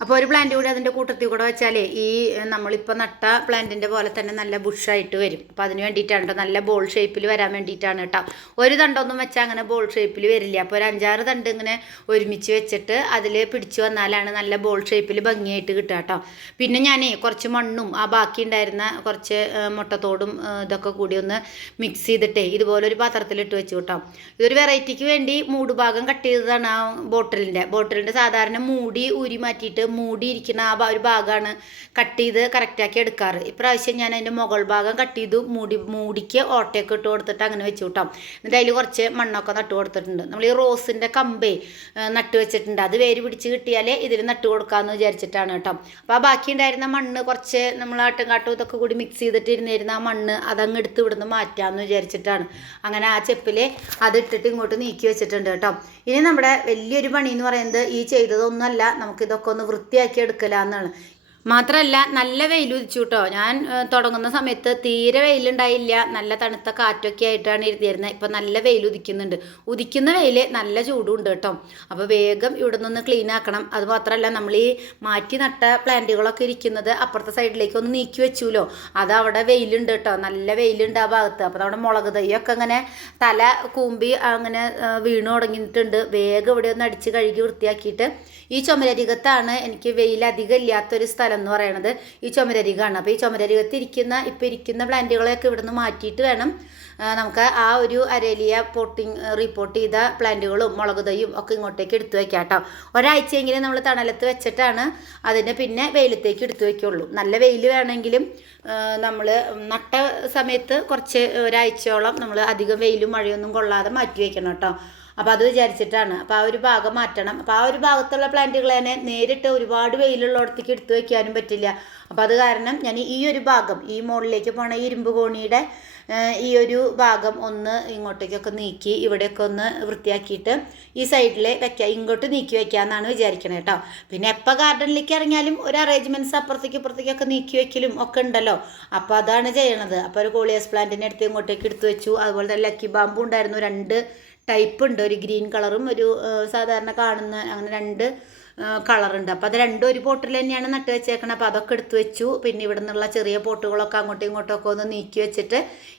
അപ്പോൾ ഒരു പ്ലാന്റ് കൂടി അതിന്റെ കൂട്ടത്തിൽ കൂടെ വെച്ചാലേ ഈ നമ്മളിപ്പോൾ നട്ട പ്ലാന്റിന്റെ പോലെ തന്നെ നല്ല ബുഷായിട്ട് വരും. അപ്പോൾ അതിന് വേണ്ടിയിട്ടാണ് കേട്ടോ നല്ല ബോൾ ഷേപ്പിൽ വരാൻ വേണ്ടിയിട്ടാണ് കേട്ടോ ഒരു തണ്ടൊന്നും വെച്ചാൽ അങ്ങനെ ബോൾ ഷേപ്പിൽ വരില്ല. അപ്പോൾ ഒരു അഞ്ചാറ് തണ്ട് ഇങ്ങനെ ഒരുമിച്ച് വെച്ചിട്ട് അതിൽ പിടിച്ചു വന്നാലാണ് നല്ല ബോൾ ഷേപ്പിൽ ഭംഗിയായിട്ട് കിട്ടുക കേട്ടോ പിന്നെ ഞാനേ കുറച്ച് മണ്ണും ആ ബാക്കി ഉണ്ടായിരുന്ന കുറച്ച് മുട്ടത്തോടും ഇതൊക്കെ കൂടി ഒന്ന് മിക്സ് ചെയ്തിട്ടേ ഇതുപോലെ ഒരു പാത്രത്തിലിട്ട് വെച്ചു കേട്ടോ ഇതൊരു വെറൈറ്റിക്ക് വേണ്ടി മൂട് ഭാഗം കട്ട് ചെയ്തതാണ് ആ ബോട്ടിലിന്റെ ബോട്ടിലിന്റെ സാധാരണ മൂടി ഊരി മാറ്റിയിട്ട് മൂടിയിരിക്കുന്ന ആ ഒരു ഭാഗമാണ് കട്ട് ചെയ്ത് കറക്റ്റാക്കി എടുക്കാറ്. ഇപ്രാവശ്യം ഞാൻ അതിന്റെ മുകൾ ഭാഗം കട്ട് ചെയ്തു മൂടി മൂടിക്ക് ഓട്ടയൊക്കെ ഇട്ട് കൊടുത്തിട്ട് അങ്ങനെ വെച്ചു കൂട്ടാം എന്നിട്ട് അതിൽ കുറച്ച് മണ്ണൊക്കെ നട്ട് കൊടുത്തിട്ടുണ്ട്. നമ്മൾ ഈ റോസിന്റെ കമ്പേ നട്ട് വെച്ചിട്ടുണ്ട്. അത് വേര് പിടിച്ച് കിട്ടിയാലേ ഇതിൽ നട്ട് കൊടുക്കാമെന്ന് വിചാരിച്ചിട്ടാണ് കേട്ടോ അപ്പോൾ ആ ബാക്കി ഉണ്ടായിരുന്ന മണ്ണ് കുറച്ച് നമ്മൾ ആട്ടുംകാട്ടും ഇതൊക്കെ കൂടി മിക്സ് ചെയ്തിട്ട് ഇരുന്നിരുന്ന ആ മണ്ണ് അതങ്ങ് എടുത്ത് ഇവിടുന്ന് മാറ്റാമെന്ന് വിചാരിച്ചിട്ടാണ്. അങ്ങനെ ആ ചെപ്പിൽ അതിട്ടിട്ട് ഇങ്ങോട്ട് നീക്കി വെച്ചിട്ടുണ്ട് കേട്ടോ ഇനി നമ്മുടെ വലിയൊരു പണി എന്ന് പറയുന്നത് ഈ ചെയ്തതൊന്നുമല്ല. നമുക്കിതൊക്കെ ഒന്ന് വൃത്തിയാക്കി എടുക്കലാന്നാണ്. മാത്രമല്ല നല്ല വെയിൽ ഉദിച്ചു കേട്ടോ ഞാൻ തുടങ്ങുന്ന സമയത്ത് തീരെ വെയിലുണ്ടായില്ല. നല്ല തണുത്ത കാറ്റൊക്കെ ആയിട്ടാണ് ഇരുന്നിരുന്നത് ഇപ്പം നല്ല വെയിൽ ഉദിക്കുന്നുണ്ട്. ഉദിക്കുന്ന വെയിൽ നല്ല ചൂടും ഉണ്ട് കേട്ടോ. അപ്പോൾ വേഗം ഇവിടെ നിന്ന് ക്ലീൻ ആക്കണം. അത് മാത്രമല്ല നമ്മൾ ഈ മാറ്റി നട്ട പ്ലാന്റുകളൊക്കെ ഇരിക്കുന്നത് അപ്പുറത്തെ സൈഡിലേക്ക് ഒന്ന് നീക്കി വെച്ചുല്ലോ അത് അവിടെ വെയിലുണ്ട് കേട്ടോ. നല്ല വെയിലുണ്ട് ആ ഭാഗത്ത്. അപ്പോൾ നമ്മുടെ മുളക് തൈയൊക്കെ അങ്ങനെ തല കൂമ്പി അങ്ങനെ വീണു തുടങ്ങിയിട്ടുണ്ട്. വേഗം ഇവിടെ ഒന്ന് അടിച്ച് കഴുകി വൃത്തിയാക്കിയിട്ട് ഈ ചുമരരികത്താണ് എനിക്ക് വെയിൽ അധികം ഇല്ലാത്തൊരു സ്ഥലം എന്ന് പറയുന്നത് ഈ ചുമരരികാണ് അപ്പോൾ ഈ ചുമരരികത്തിരിക്കുന്ന ഇപ്പോൾ ഇരിക്കുന്ന പ്ലാന്റുകളെയൊക്കെ ഇവിടുന്ന് മാറ്റിയിട്ട് വേണം നമുക്ക് ആ ഒരു അരേലിയ പോട്ടിങ് റിപ്പോർട്ട് ചെയ്ത പ്ലാന്റുകളും മുളക് തൈയും ഒക്കെ ഇങ്ങോട്ടേക്ക് എടുത്തു വയ്ക്കാം കേട്ടോ. ഒരാഴ്ചയെങ്കിലും നമ്മൾ തണലത്ത് വെച്ചിട്ടാണ് അതിനെ പിന്നെ വെയിലത്തേക്ക് എടുത്തു വയ്ക്കുള്ളൂ നല്ല വെയിൽ വേണമെങ്കിലും നമ്മൾ നട്ട സമയത്ത് കുറച്ച് ഒരാഴ്ചയോളം നമ്മൾ അധികം വെയിലും മഴയൊന്നും കൊള്ളാതെ മാറ്റി വയ്ക്കണം കേട്ടോ. അപ്പോൾ അത് വിചാരിച്ചിട്ടാണ്. അപ്പോൾ ആ ഒരു ഭാഗം മാറ്റണം. അപ്പോൾ ആ ഒരു ഭാഗത്തുള്ള പ്ലാന്റുകൾ തന്നെ നേരിട്ട് ഒരുപാട് വെയിലുള്ളിടത്തേക്ക് എടുത്തു വയ്ക്കാനും പറ്റില്ല. അപ്പോൾ അത് കാരണം ഞാൻ ഈ ഒരു ഭാഗം ഈ മുകളിലേക്ക് പോണ ഇരുമ്പ് കോണിയുടെ ഈ ഒരു ഭാഗം ഒന്ന് ഇങ്ങോട്ടേക്കൊക്കെ നീക്കി ഇവിടെയൊക്കെ ഒന്ന് വൃത്തിയാക്കിയിട്ട് ഈ സൈഡിൽ വെക്കാം ഇങ്ങോട്ട് നീക്കി വെക്കാമെന്നാണ് വിചാരിക്കണേ കേട്ടോ പിന്നെ എപ്പോൾ ഗാർഡനിലേക്ക് ഇറങ്ങിയാലും ഒരു അറേഞ്ച്മെന്റ്സ് അപ്പുറത്തേക്ക് ഇപ്പുറത്തേക്കൊക്കെ നീക്കി വെക്കലും ഒക്കെ ഉണ്ടല്ലോ. അപ്പോൾ അതാണ് ചെയ്യണത്. അപ്പോൾ ഒരു കോളിയസ് പ്ലാന്റിനെ എടുത്ത് ഇങ്ങോട്ടേക്ക് എടുത്തു വെച്ചു. അതുപോലെ തന്നെ ലക്കി ബാമ്പു ഉണ്ടായിരുന്നു രണ്ട് ടൈപ്പ് ഉണ്ട്. ഒരു ഗ്രീൻ കളറും ഒരു സാധാരണ കാണുന്ന അങ്ങനെ രണ്ട് കളറുണ്ട് അപ്പോൾ അത് രണ്ടും ഒരു പോട്ടിൽ തന്നെയാണ് നട്ട് വെച്ചേക്കണത് അപ്പോൾ അതൊക്കെ എടുത്തു വെച്ചു. പിന്നെ ഇവിടെ നിന്നുള്ള ചെറിയ പോട്ടുകളൊക്കെ അങ്ങോട്ടും ഇങ്ങോട്ടും ഒക്കെ ഒന്ന് നീക്കി വെച്ചിട്ട്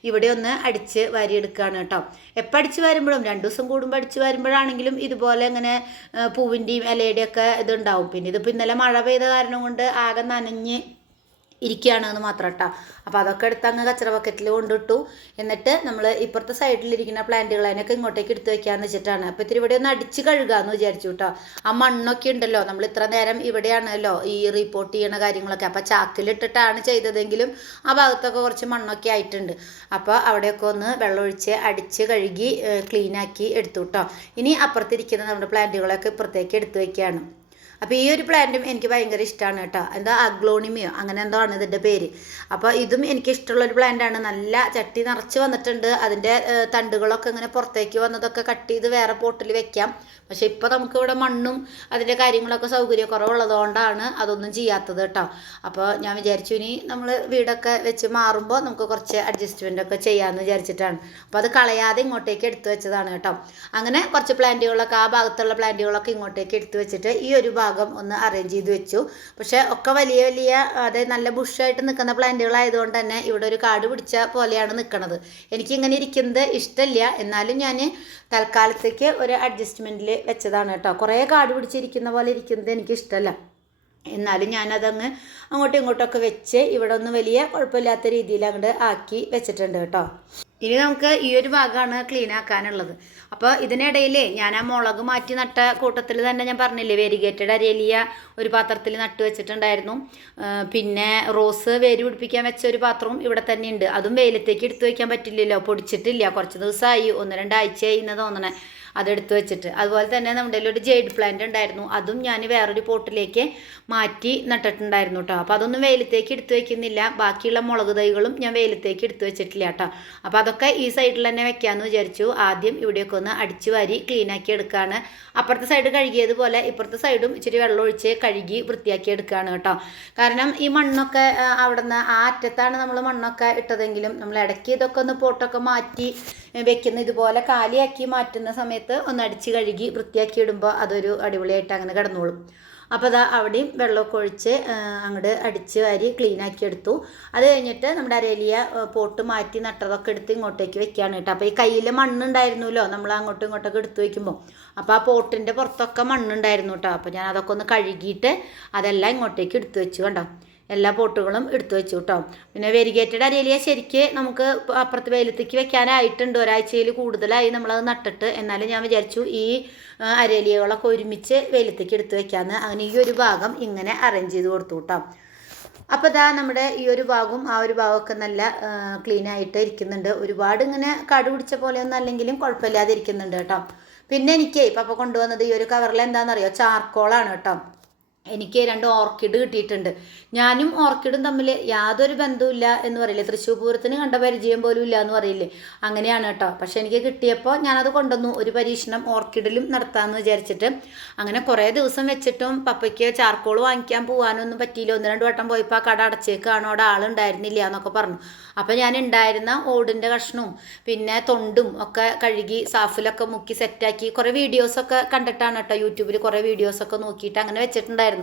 ഇവിടെ ഒന്ന് അടിച്ച് വാരിയെടുക്കുകയാണ് കേട്ടോ. എപ്പോൾ അടിച്ച് വരുമ്പോഴും രണ്ട് ദിവസം കൂടുമ്പോൾ അടിച്ച് വരുമ്പോഴാണെങ്കിലും ഇതുപോലെ ഇങ്ങനെ പൂവിന്റെയും ഇലയുടെയും ഒക്കെ ഇതുണ്ടാവും പിന്നെ ഇതിപ്പോൾ ഇന്നലെ മഴ പെയ്ത കാരണം കൊണ്ട് ആകെ നനഞ്ഞ് ഇരിക്കുകയാണ് എന്ന് മാത്രം കേട്ടോ അപ്പോൾ അതൊക്കെ എടുത്ത് അങ്ങ് കച്ചറ ബക്കറ്റിൽ കൊണ്ടിട്ടു. എന്നിട്ട് നമ്മൾ ഇപ്പുറത്തെ സൈഡിലിരിക്കുന്ന പ്ലാന്റുകൾ അതിനൊക്കെ ഇങ്ങോട്ടേക്ക് എടുത്ത് വെക്കാന്ന് വെച്ചിട്ടാണ്. അപ്പോൾ ഇത്തിരി ഇവിടെ ഒന്ന് അടിച്ച് കഴുകാമെന്ന് വിചാരിച്ചു കേട്ടോ ആ മണ്ണൊക്കെ ഉണ്ടല്ലോ നമ്മൾ ഇത്ര നേരം ഇവിടെയാണല്ലോ ഈ റിപ്പോർട്ട് ചെയ്യണ കാര്യങ്ങളൊക്കെ. അപ്പോൾ ചാക്കിലിട്ടിട്ടാണ് ചെയ്തതെങ്കിലും ആ ഭാഗത്തൊക്കെ കുറച്ച് മണ്ണൊക്കെ ആയിട്ടുണ്ട്. അപ്പോൾ അവിടെയൊക്കെ ഒന്ന് വെള്ളമൊഴിച്ച് അടിച്ച് കഴുകി ക്ലീനാക്കി എടുത്തു കേട്ടോ ഇനി അപ്പുറത്തിരിക്കുന്ന നമ്മുടെ പ്ലാന്റുകളൊക്കെ ഇപ്പുറത്തേക്ക് എടുത്ത് വെക്കുകയാണ് അപ്പോൾ ഈ ഒരു പ്ലാന്റും എനിക്ക് ഭയങ്കര ഇഷ്ടമാണ് കേട്ടോ. എന്താ അഗ്ലോണിമിയോ അങ്ങനെ എന്തോ ആണ് ഇതിന്റെ പേര്. അപ്പോൾ ഇതും എനിക്ക് ഇഷ്ടമുള്ള ഒരു പ്ലാന്റാണ് നല്ല ചട്ടി നിറച്ച് വന്നിട്ടുണ്ട്. അതിന്റെ തണ്ടുകളൊക്കെ ഇങ്ങനെ പുറത്തേക്ക് വന്നതൊക്കെ കട്ട് ചെയ്ത് വേറെ പോട്ടിൽ വെക്കാം. പക്ഷേ ഇപ്പോൾ നമുക്ക് ഇവിടെ മണ്ണും അതിന്റെ കാര്യങ്ങളൊക്കെ സൗകര്യക്കുറവുള്ളതുകൊണ്ടാണ് അതൊന്നും ചെയ്യാത്തത് കേട്ടോ. അപ്പോൾ ഞാൻ വിചാരിച്ചു ഇനി നമ്മൾ വീടൊക്കെ വെച്ച് മാറുമ്പോൾ നമുക്ക് കുറച്ച് അഡ്ജസ്റ്റ്മെന്റ് ഒക്കെ ചെയ്യാമെന്ന് വിചാരിച്ചിട്ടാണ്. അപ്പോൾ അത് കളയാതെ ഇങ്ങോട്ടേക്ക് എടുത്തു വെച്ചതാണ് കേട്ടോ. അങ്ങനെ കുറച്ച് പ്ലാന്റുകളൊക്കെ ആ ഭാഗത്തുള്ള പ്ലാന്റുകളൊക്കെ ഇങ്ങോട്ടേക്ക് എടുത്തു വെച്ചിട്ട് ഈ ഒരു ഭാഗം ഒന്ന് അറേഞ്ച് ചെയ്ത് വെച്ചു. പക്ഷേ ഒക്കെ വലിയ വലിയ അതായത് നല്ല ബുഷായിട്ട് നിൽക്കുന്ന പ്ലാന്റുകളായതുകൊണ്ട് തന്നെ ഇവിടെ ഒരു കാട് പിടിച്ച പോലെയാണ് നിൽക്കുന്നത് എനിക്കിങ്ങനെ ഇരിക്കുന്നത് ഇഷ്ടമില്ല എന്നാലും ഞാൻ തൽക്കാലത്തേക്ക് ഒരു അഡ്ജസ്റ്റ്മെന്റിൽ വെച്ചതാണ് കേട്ടോ. കുറേ കാട് പിടിച്ചിരിക്കുന്ന പോലെ ഇരിക്കുന്നത് എനിക്ക് ഇഷ്ടമല്ല എന്നാലും ഞാനതങ്ങ് അങ്ങോട്ടും ഇങ്ങോട്ടൊക്കെ വെച്ച് ഇവിടെ ഒന്ന് വലിയ കുഴപ്പമില്ലാത്ത രീതിയിൽ അങ്ങോട്ട് ആക്കി വെച്ചിട്ടുണ്ട് കേട്ടോ. ഇനി നമുക്ക് ഈ ഒരു ഭാഗമാണ് ക്ലീൻ ആക്കാനുള്ളത്. അപ്പോൾ ഇതിനിടയിൽ ഞാൻ ആ മുളക് മാറ്റി നട്ട കൂട്ടത്തിൽ തന്നെ ഞാൻ പറഞ്ഞില്ലേ വെരിഗേറ്റഡ് അരേലിയ ഒരു പാത്രത്തിൽ നട്ട് വെച്ചിട്ടുണ്ടായിരുന്നു. പിന്നെ റോസ് വേര് പിടിപ്പിക്കാൻ വെച്ച ഒരു പാത്രവും ഇവിടെ തന്നെ ഉണ്ട് അതും വെയിലത്തേക്ക് എടുത്തു വയ്ക്കാൻ പറ്റില്ലല്ലോ പൊടിച്ചിട്ടില്ല. കുറച്ച് ദിവസമായി ഒന്ന് രണ്ടാഴ്ചയായി എന്ന് തോന്നണേ. അതെടുത്ത് വെച്ചിട്ട്. അതുപോലെ തന്നെ നമ്മുടെ ഒരു ജെയ്ഡ് പ്ലാന്റ് ഉണ്ടായിരുന്നു. അതും ഞാൻ വേറൊരു പോട്ടിലേക്ക് മാറ്റി നട്ടിട്ടുണ്ടായിരുന്നു കേട്ടോ അപ്പോൾ അതൊന്നും വെയിലത്തേക്ക് എടുത്ത് വെക്കുന്നില്ല. ബാക്കിയുള്ള മുളക് തൈകളും ഞാൻ വെയിലത്തേക്ക് എടുത്ത് വെച്ചിട്ടില്ല കേട്ടോ അപ്പോൾ അതൊക്കെ ഈ സൈഡിൽ തന്നെ വെക്കാമെന്ന് വിചാരിച്ചു. ആദ്യം ഇവിടെയൊക്കെ ഒന്ന് അടിച്ചു വാരി ക്ലീനാക്കി എടുക്കുകയാണ് അപ്പുറത്തെ സൈഡ് കഴുകിയതുപോലെ ഇപ്പുറത്തെ സൈഡും ഇച്ചിരി വെള്ളം ഒഴിച്ച് കഴുകി വൃത്തിയാക്കി എടുക്കുകയാണ് കേട്ടോ കാരണം ഈ മണ്ണൊക്കെ അവിടെ നിന്ന് ആ അറ്റത്താണ് നമ്മൾ മണ്ണൊക്കെ ഇട്ടതെങ്കിലും നമ്മൾ ഇടയ്ക്ക് ഇതൊക്കെ ഒന്ന് പോട്ടൊക്കെ മാറ്റി വെക്കുന്ന ഇതുപോലെ കാലിയാക്കി മാറ്റുന്ന സമയത്ത് ഒന്ന് അടിച്ച് കഴുകി വൃത്തിയാക്കി ഇടുമ്പോൾ അതൊരു അടിപൊളിയായിട്ട് അങ്ങനെ കിടന്നോളും. അപ്പോൾ അതാ അവിടെയും വെള്ളമൊക്കെ ഒഴിച്ച് അങ്ങോട്ട് അടിച്ച് വാരി ക്ലീനാക്കി എടുത്തു. അത് കഴിഞ്ഞിട്ട് നമ്മുടെ അരേലിയ പോട്ട് മാറ്റി നട്ടതൊക്കെ എടുത്ത് ഇങ്ങോട്ടേക്ക് വെക്കുകയാണ് കേട്ടോ. അപ്പോൾ ഈ കയ്യിൽ മണ്ണുണ്ടായിരുന്നല്ലോ? നമ്മൾ അങ്ങോട്ടും ഇങ്ങോട്ടൊക്കെ എടുത്ത് വെക്കുമ്പോൾ അപ്പോൾ ആ പോട്ടിന്റെ പുറത്തൊക്കെ മണ്ണുണ്ടായിരുന്നു കേട്ടോ. അപ്പോൾ ഞാൻ അതൊക്കെ ഒന്ന് കഴുകിയിട്ട് അതെല്ലാം ഇങ്ങോട്ടേക്ക് എടുത്ത് വെച്ചു കണ്ടോ. എല്ലാ പോട്ടുകളും എടുത്തു വെച്ചു കേട്ടോ പിന്നെ വെരിഗേറ്റഡ് അരേലിയ ശരിക്ക് നമുക്ക് ഇപ്പൊ അപ്പുറത്ത് വെയിലത്തേക്ക് വെക്കാനായിട്ടുണ്ട്. ഒരാഴ്ചയിൽ കൂടുതലായി നമ്മളത് നട്ടിട്ട്. എന്നാലും ഞാൻ വിചാരിച്ചു ഈ അരേലിയകളൊക്കെ ഒരുമിച്ച് വെയിലത്തേക്ക് എടുത്ത് വെക്കാമെന്ന് അങ്ങനെ ഈ ഒരു ഭാഗം ഇങ്ങനെ അറേഞ്ച് ചെയ്ത് കൊടുത്തു കേട്ടോ അപ്പോൾ ഇതാ നമ്മുടെ ഈ ഒരു ഭാഗവും ആ ഒരു ഭാഗമൊക്കെ നല്ല ക്ലീൻ ആയിട്ട് ഇരിക്കുന്നുണ്ട്. ഒരുപാട് ഇങ്ങനെ കടു പിടിച്ച പോലെയൊന്നും അല്ലെങ്കിലും കുഴപ്പമില്ലാതെ ഇരിക്കുന്നുണ്ട് കേട്ടോ പിന്നെ എനിക്ക് പപ്പ കൊണ്ടുവന്നത് ഈ ഒരു കവറിൽ എന്താണെന്നറിയോ? ചാർക്കോളാണ് കേട്ടോ എനിക്ക് രണ്ട് ഓർക്കിഡ് കിട്ടിയിട്ടുണ്ട്. ഞാനും ഓർക്കിഡും തമ്മിൽ യാതൊരു ബന്ധവുമില്ല എന്ന് പറയില്ലേ? തൃശ്ശൂർ പൂരത്തിന് കണ്ട പരിചയം പോലും ഇല്ല എന്ന് പറയില്ലേ? അങ്ങനെയാണ് കേട്ടോ. പക്ഷെ എനിക്ക് കിട്ടിയപ്പോൾ ഞാനത് കൊണ്ടുവന്നു. ഒരു പരീക്ഷണം ഓർക്കിഡിലും നടത്താമെന്ന് വിചാരിച്ചിട്ട്. അങ്ങനെ കുറേ ദിവസം വെച്ചിട്ടും പപ്പയ്ക്ക് ചാർക്കോൾ വാങ്ങിക്കാൻ പോകാനൊന്നും പറ്റിയില്ല. ഒന്ന് രണ്ട് വട്ടം പോയപ്പോൾ ആ കട അടച്ചേക്കാണോ. അവിടെ ആളുണ്ടായിരുന്നില്ല എന്നൊക്കെ പറഞ്ഞു. അപ്പോൾ ഞാൻ ഉണ്ടായിരുന്ന ഓടിന്റെ കഷ്ണവും പിന്നെ തൊണ്ടും ഒക്കെ കഴുകി സാഫിലൊക്കെ മുക്കി സെറ്റാക്കി കുറേ വീഡിയോസൊക്കെ കണ്ടിട്ടാണ് കേട്ടോ യൂട്യൂബിൽ കുറേ വീഡിയോസൊക്കെ നോക്കിയിട്ട് അങ്ങനെ വെച്ചിട്ടുണ്ടായിരുന്നു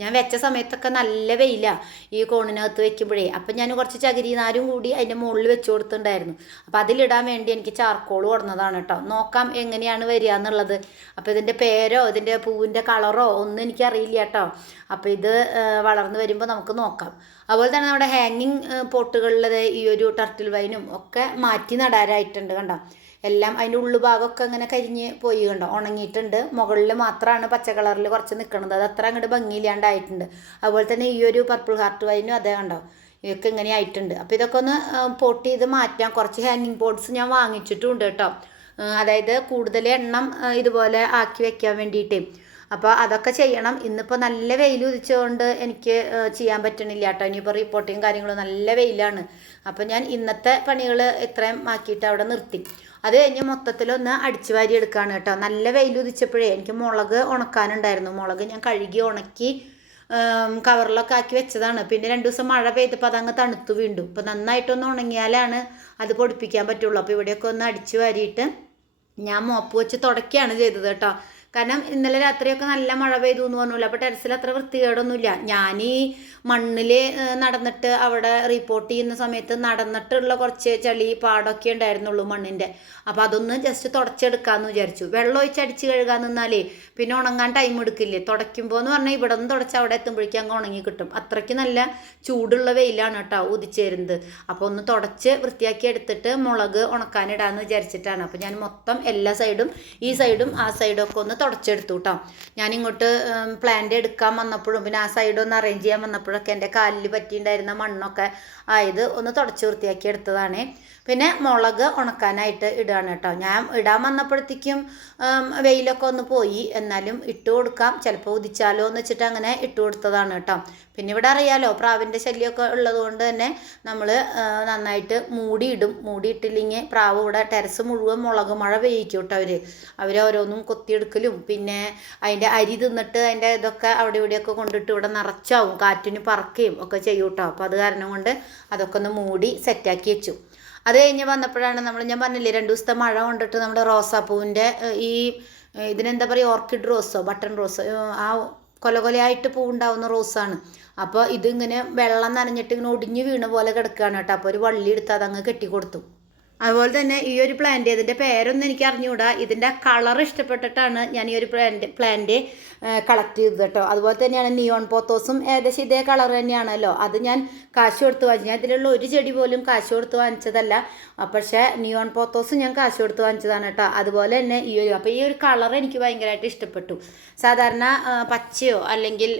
ഞാൻ വെച്ച സമയത്തൊക്കെ നല്ല വെയിലാണ് ഈ കോണിനകത്ത് വെക്കുമ്പോഴേ. അപ്പം ഞാൻ കുറച്ച് ചകിരി നാരും കൂടി അതിന്റെ മുകളിൽ വെച്ച് കൊടുത്തിട്ടുണ്ടായിരുന്നു. അപ്പോൾ അതിലിടാൻ വേണ്ടി എനിക്ക് ചാർക്കോൾ കൊടുന്നതാണ് കേട്ടോ നോക്കാം എങ്ങനെയാണ് വരിക എന്നുള്ളത്. അപ്പോൾ ഇതിന്റെ പേരോ ഇതിന്റെ പൂവിന്റെ കളറോ ഒന്നും എനിക്കറിയില്ല കേട്ടോ അപ്പോൾ ഇത് വളർന്നു വരുമ്പോൾ നമുക്ക് നോക്കാം. അതുപോലെ തന്നെ നമ്മുടെ ഹാങ്ങിങ് പോട്ടുകളിലെ ഈ ഒരു ടർട്ടിൽ വൈനും ഒക്കെ മാറ്റി നടാനായിട്ടുണ്ട് കണ്ടോ. എല്ലാം അതിന്റെ ഉള്ളുഭാഗമൊക്കെ അങ്ങനെ കരിഞ്ഞ് പോയി കണ്ടോ? ഉണങ്ങിയിട്ടുണ്ട്. മുകളിൽ മാത്രമാണ് പച്ച കളറിൽ കുറച്ച് നിൽക്കുന്നത് അത് അത്ര അങ്ങോട്ട് ഭംഗിയില്ലാണ്ടായിട്ടുണ്ട്. അതുപോലെ തന്നെ ഈ ഒരു പർപ്പിൾ ഹാർട്ട് വൈനും അതേ കണ്ടോ? ഇതൊക്കെ ഇങ്ങനെ ആയിട്ടുണ്ട്. അപ്പോൾ ഇതൊക്കെ ഒന്ന് പോട്ട് ചെയ്ത് മാറ്റാം. കുറച്ച് ഹാങ്ങിങ് ബോർഡ്സ് ഞാൻ വാങ്ങിച്ചിട്ടുണ്ട് കേട്ടോ. അതായത് കൂടുതൽ എണ്ണം ഇതുപോലെ ആക്കി വെക്കാൻ വേണ്ടിയിട്ട്. അപ്പോൾ അതൊക്കെ ചെയ്യണം. ഇന്നിപ്പോൾ നല്ല വെയിൽ ഉദിച്ചുകൊണ്ട് എനിക്ക് ചെയ്യാൻ പറ്റണില്ല കേട്ടോ. ഇനിയിപ്പോൾ റിപ്പോർട്ടിങ് കാര്യങ്ങളും നല്ല വെയിലാണ്. അപ്പോൾ ഞാൻ ഇന്നത്തെ പണികൾ ഇത്രയും ആക്കിയിട്ട് അവിടെ നിർത്തി. അത് കഴിഞ്ഞ് മൊത്തത്തിലൊന്ന് അടിച്ചു വാരി എടുക്കുകയാണ് കേട്ടോ. നല്ല വെയിൽ ഉദിച്ചപ്പോഴേ എനിക്ക് മുളക് ഉണക്കാനുണ്ടായിരുന്നു. മുളക് ഞാൻ കഴുകി ഉണക്കി കവറിലൊക്കെ ആക്കി വെച്ചതാണ്. പിന്നെ രണ്ട് ദിവസം മഴ പെയ്തപ്പോൾ അതങ്ങ് തണുത്തു വീണ്ടും. ഇപ്പോൾ നന്നായിട്ടൊന്ന് ഉണങ്ങിയാലാണ് അത് പൊടിപ്പിക്കാൻ പറ്റുള്ളൂ. അപ്പോൾ ഇവിടെയൊക്കെ ഒന്ന് അടിച്ചു വാരിയിട്ട് ഞാൻ മോപ്പ് വെച്ച് തുടക്കുകയാണ് ചെയ്തത് കേട്ടോ. കാരണം ഇന്നലെ രാത്രിയൊക്കെ നല്ല മഴ പെയ്തു എന്ന് പറഞ്ഞില്ല? അപ്പോൾ ടെറസിൽ അത്ര വൃത്തികേടൊന്നുമില്ല. ഞാൻ ഈ മണ്ണിൽ നടന്നിട്ട് അവിടെ റിപ്പോർട്ട് ചെയ്യുന്ന സമയത്ത് നടന്നിട്ടുള്ള കുറച്ച് ചളി പാടൊക്കെ ഉണ്ടായിരുന്നുള്ളൂ മണ്ണിന്റെ അപ്പോൾ അതൊന്ന് ജസ്റ്റ് തുടച്ചെടുക്കാമെന്ന് വിചാരിച്ചു. വെള്ളം ഒഴിച്ച് അടിച്ച് കഴുകാൻ നിന്നാലേ പിന്നെ ഉണങ്ങാൻ ടൈം എടുക്കില്ലേ? തുടയ്ക്കുമ്പോൾ എന്ന് പറഞ്ഞാൽ ഇവിടെ നിന്ന് തുടച്ച് അവിടെ എത്തുമ്പോഴേക്കും അങ്ങ് ഉണങ്ങി കിട്ടും. അത്രയ്ക്ക് നല്ല ചൂടുള്ള വെയിലാണ് കേട്ടോ ഉദിച്ചേരുന്നത് അപ്പോൾ ഒന്ന് തുടച്ച് വൃത്തിയാക്കി എടുത്തിട്ട് മുളക് ഉണക്കാനിടാമെന്ന് വിചാരിച്ചിട്ടാണ്. അപ്പോൾ ഞാൻ മൊത്തം എല്ലാ സൈഡും ഈ സൈഡും ആ സൈഡും ഒക്കെ ഒന്ന് തുടച്ചെടുത്തു കേട്ടോ ഞാൻ ഇങ്ങോട്ട് പ്ലാന്റ് എടുക്കാൻ വന്നപ്പോഴും പിന്നെ ആ സൈഡ് ഒന്ന് അറേഞ്ച് ചെയ്യാൻ വന്നപ്പോഴൊക്കെ എന്റെ കാലിൽ പറ്റിയിട്ടുണ്ടായിരുന്ന മണ്ണൊക്കെ ആയത് ഒന്ന് തുടച്ച് വൃത്തിയാക്കി എടുത്തതാണ്. പിന്നെ മുളക് ഉണക്കാനായിട്ട് ഇടുകയാണ് കേട്ടോ. ഞാൻ ഇടാൻ വന്നപ്പോഴത്തേക്കും വെയിലൊക്കെ ഒന്ന് പോയി. എന്നാലും ഇട്ട് കൊടുക്കാം. ചിലപ്പോൾ ഉദിച്ചാലോ എന്ന് വെച്ചിട്ട് അങ്ങനെ ഇട്ട് കൊടുത്തതാണ് കേട്ടോ. പിന്നെ ഇവിടെ അറിയാലോ പ്രാവിന്റെ ശല്യമൊക്കെ ഉള്ളതുകൊണ്ട് തന്നെ നമ്മൾ നന്നായിട്ട് മൂടിയിടും. മൂടിയിട്ടില്ലെങ്കിൽ പ്രാവ് ഇവിടെ ടെറസ് മുഴുവൻ മുളക് മഴ പെയ്യിക്കും കേട്ടോ അവർ ഓരോന്നും കൊത്തിയെടുക്കലും. പിന്നെ അതിന്റെ അരി തിന്നിട്ട് അതിന്റെ ഇതൊക്കെ അവിടെ ഇവിടെയൊക്കെ കൊണ്ടിട്ട് ഇവിടെ നിറച്ചാവും. കാറ്റിന് പറക്കുകയും ഒക്കെ ചെയ്യും കേട്ടോ. അപ്പോൾ അത് കാരണം കൊണ്ട് അതൊക്കെ ഒന്ന് മൂടി സെറ്റാക്കി വെച്ചു. അത് കഴിഞ്ഞ് വന്നപ്പോഴാണ് നമ്മൾ ഞാൻ പറഞ്ഞില്ലേ രണ്ട് ദിവസത്തെ മഴ കൊണ്ടിട്ട് നമ്മുടെ റോസാപ്പൂവിന്റെ ഈ ഇതിനെന്താ പറയുക ഓർക്കിഡ് റോസോ ബട്ടൺ റോസോ ആ കൊല കൊലയായിട്ട് പൂവുണ്ടാവുന്ന റോസാണ് അപ്പോൾ ഇതിങ്ങനെ വെള്ളം നനഞ്ഞിട്ട് ഇങ്ങനെ ഒടിഞ്ഞു വീണ പോലെ കിടക്കുകയാണ് കേട്ടോ. അപ്പോൾ ഒരു വള്ളി എടുത്ത് അതങ്ങ് കെട്ടിക്കൊടുത്തു. അതുപോലെ തന്നെ ഈ ഒരു പ്ലാന്റ് ഇതിന്റെ പേരൊന്നും എനിക്ക് അറിഞ്ഞുകൂടാ ഇതിന്റെ കളർ ഇഷ്ടപ്പെട്ടിട്ടാണ് ഞാൻ ഈ ഒരു പ്ലാന്റ് പ്ലാന്റ് കളക്ട് ചെയ്തത് കേട്ടോ. അതുപോലെ തന്നെയാണ് നിയോൺ പോത്തോസും ഏകദേശം ഇതേ കളർ തന്നെയാണല്ലോ. അത് ഞാൻ കാശ് കൊടുത്ത് വാങ്ങിച്ചു. ഞാൻ ഇതിലുള്ള ഒരു ചെടി പോലും കാശ് കൊടുത്ത് വാങ്ങിച്ചതല്ല. പക്ഷേ നിയോൺ പോത്തോസ് ഞാൻ കാശ് കൊടുത്ത് വാങ്ങിച്ചതാണ് കേട്ടോ. അതുപോലെ തന്നെ ഈ ഒരു അപ്പോൾ ഈ ഒരു കളർ എനിക്ക് ഭയങ്കരമായിട്ട് ഇഷ്ടപ്പെട്ടു. സാധാരണ പച്ചയോ അല്ലെങ്കിൽ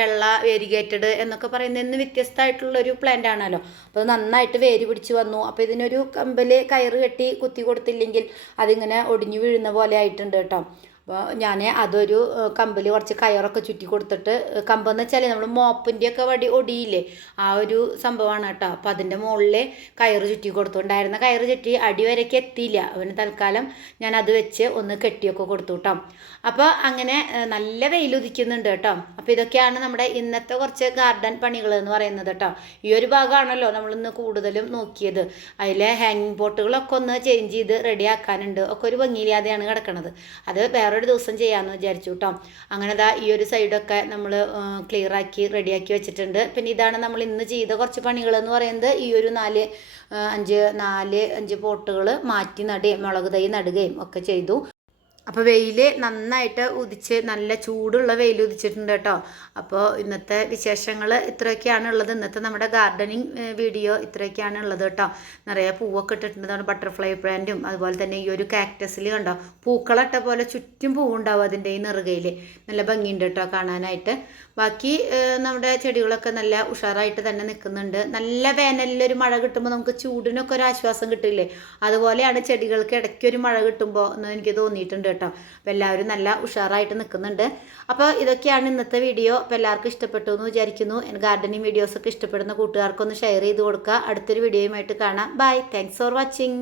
വെള്ള വേരിഗേറ്റഡ് എന്നൊക്കെ പറയുന്നതിന് വ്യത്യസ്തമായിട്ടുള്ളൊരു പ്ലാന്റ് ആണല്ലോ. അപ്പോൾ നന്നായിട്ട് വേര് പിടിച്ച് വന്നു. അപ്പോൾ ഇതിനൊരു കമ്പിൽ കയറ് കെട്ടി കുത്തി കൊടുത്തില്ലെങ്കിൽ അതിങ്ങനെ ഒടിഞ്ഞു വീഴുന്ന പോലെ ആയിട്ടുണ്ട് കേട്ടോ. അപ്പോൾ ഞാൻ അതൊരു കമ്പിൽ കുറച്ച് കയറൊക്കെ ചുറ്റി കൊടുത്തിട്ട് കമ്പെന്ന് വെച്ചാൽ നമ്മൾ മോപ്പിന്റെയൊക്കെ വടി ഒടിയില്ലേ ആ ഒരു സംഭവമാണ് കേട്ടോ. അപ്പോൾ അതിന്റെ മുകളിൽ കയറ് ചുറ്റി കൊടുത്തു ഉണ്ടായിരുന്ന കയറ് ചുറ്റി അടി വരയ്ക്ക് എത്തിയില്ല. അവന് തൽക്കാലം ഞാൻ അത് വെച്ച് ഒന്ന് കെട്ടിയൊക്കെ കൊടുത്തു കേട്ടോ അപ്പോൾ അങ്ങനെ നല്ല വെയിൽ ഉദിക്കുന്നുണ്ട് കേട്ടോ. അപ്പോൾ ഇതൊക്കെയാണ് നമ്മുടെ ഇന്നത്തെ കുറച്ച് ഗാർഡൻ പണികൾ എന്ന് പറയുന്നത് കേട്ടോ. ഈ ഒരു ഭാഗമാണല്ലോ നമ്മളിന്ന് കൂടുതലും നോക്കിയത്. അതിലെ ഹാങ്ങിങ് പോട്ടുകളൊക്കെ ഒന്ന് ചേഞ്ച് ചെയ്ത് റെഡി ആക്കാനുണ്ട് ഒക്കെ ഒരു ഭംഗിയില്ലാതെയാണ് കിടക്കുന്നത് അത് വേറൊരു ദിവസം ചെയ്യാമെന്ന് വിചാരിച്ചു കേട്ടോ അങ്ങനെ ദാ ഈ ഒരു സൈഡൊക്കെ നമ്മൾ ക്ലിയർ ആക്കി റെഡിയാക്കി വെച്ചിട്ടുണ്ട്. പിന്നെ ഇതാണ് നമ്മൾ ഇന്ന് ചെയ്ത കുറച്ച് പണികൾ എന്ന് പറയുന്നത് ഈ ഒരു നാല് അഞ്ച് നാല് അഞ്ച് പോട്ടുകൾ മാറ്റി നടുകയും മുളക് തൈ നടുകയും ഒക്കെ ചെയ്തു. അപ്പോൾ വെയിൽ നന്നായിട്ട് ഉദിച്ച് നല്ല ചൂടുള്ള വെയിൽ ഉദിച്ചിട്ടുണ്ട് കേട്ടോ. അപ്പോൾ ഇന്നത്തെ വിശേഷങ്ങൾ ഇത്രയൊക്കെയാണ് ഉള്ളത്. ഇന്നത്തെ നമ്മുടെ ഗാർഡനിങ് വീഡിയോ ഇത്രയൊക്കെയാണ് ഉള്ളത് കേട്ടോ. നിറയെ പൂവൊക്കെ ഇട്ടിട്ടുണ്ട്. ബട്ടർഫ്ലൈ പ്ലാന്റും അതുപോലെ തന്നെ ഈ ഒരു കാക്ടസിൽ കണ്ടോ? പൂക്കളിട്ട പോലെ ചുറ്റും പൂവുണ്ടാവും അതിന്റെ ഈ നെറുകയിൽ നല്ല ഭംഗിയുണ്ട് കേട്ടോ കാണാനായിട്ട്. ബാക്കി നമ്മുടെ ചെടികളൊക്കെ നല്ല ഉഷാറായിട്ട് തന്നെ നിൽക്കുന്നുണ്ട്. നല്ല വേനലിലൊരു മഴ കിട്ടുമ്പോൾ നമുക്ക് ചൂടിനൊക്കെ ഒരു ആശ്വാസം കിട്ടില്ലേ? അതുപോലെയാണ് ചെടികൾക്ക് ഇടയ്ക്ക് ഒരു മഴ കിട്ടുമ്പോൾ എന്ന് എനിക്ക് തോന്നിയിട്ടുണ്ട് കേട്ടോ. അപ്പോൾ എല്ലാവരും നല്ല ഉഷാറായിട്ട് നിൽക്കുന്നുണ്ട്. അപ്പോൾ ഇതൊക്കെയാണ് ഇന്നത്തെ വീഡിയോ. അപ്പോൾ എല്ലാവർക്കും ഇഷ്ടപ്പെട്ടു എന്ന് വിചാരിക്കുന്നു. ഗാർഡനിങ് വീഡിയോസൊക്കെ ഇഷ്ടപ്പെടുന്ന കൂട്ടുകാർക്കൊന്ന് ഷെയർ ചെയ്ത് കൊടുക്കുക. അടുത്തൊരു വീഡിയോയുമായിട്ട് കാണാം. ബൈ. Thanks for watching.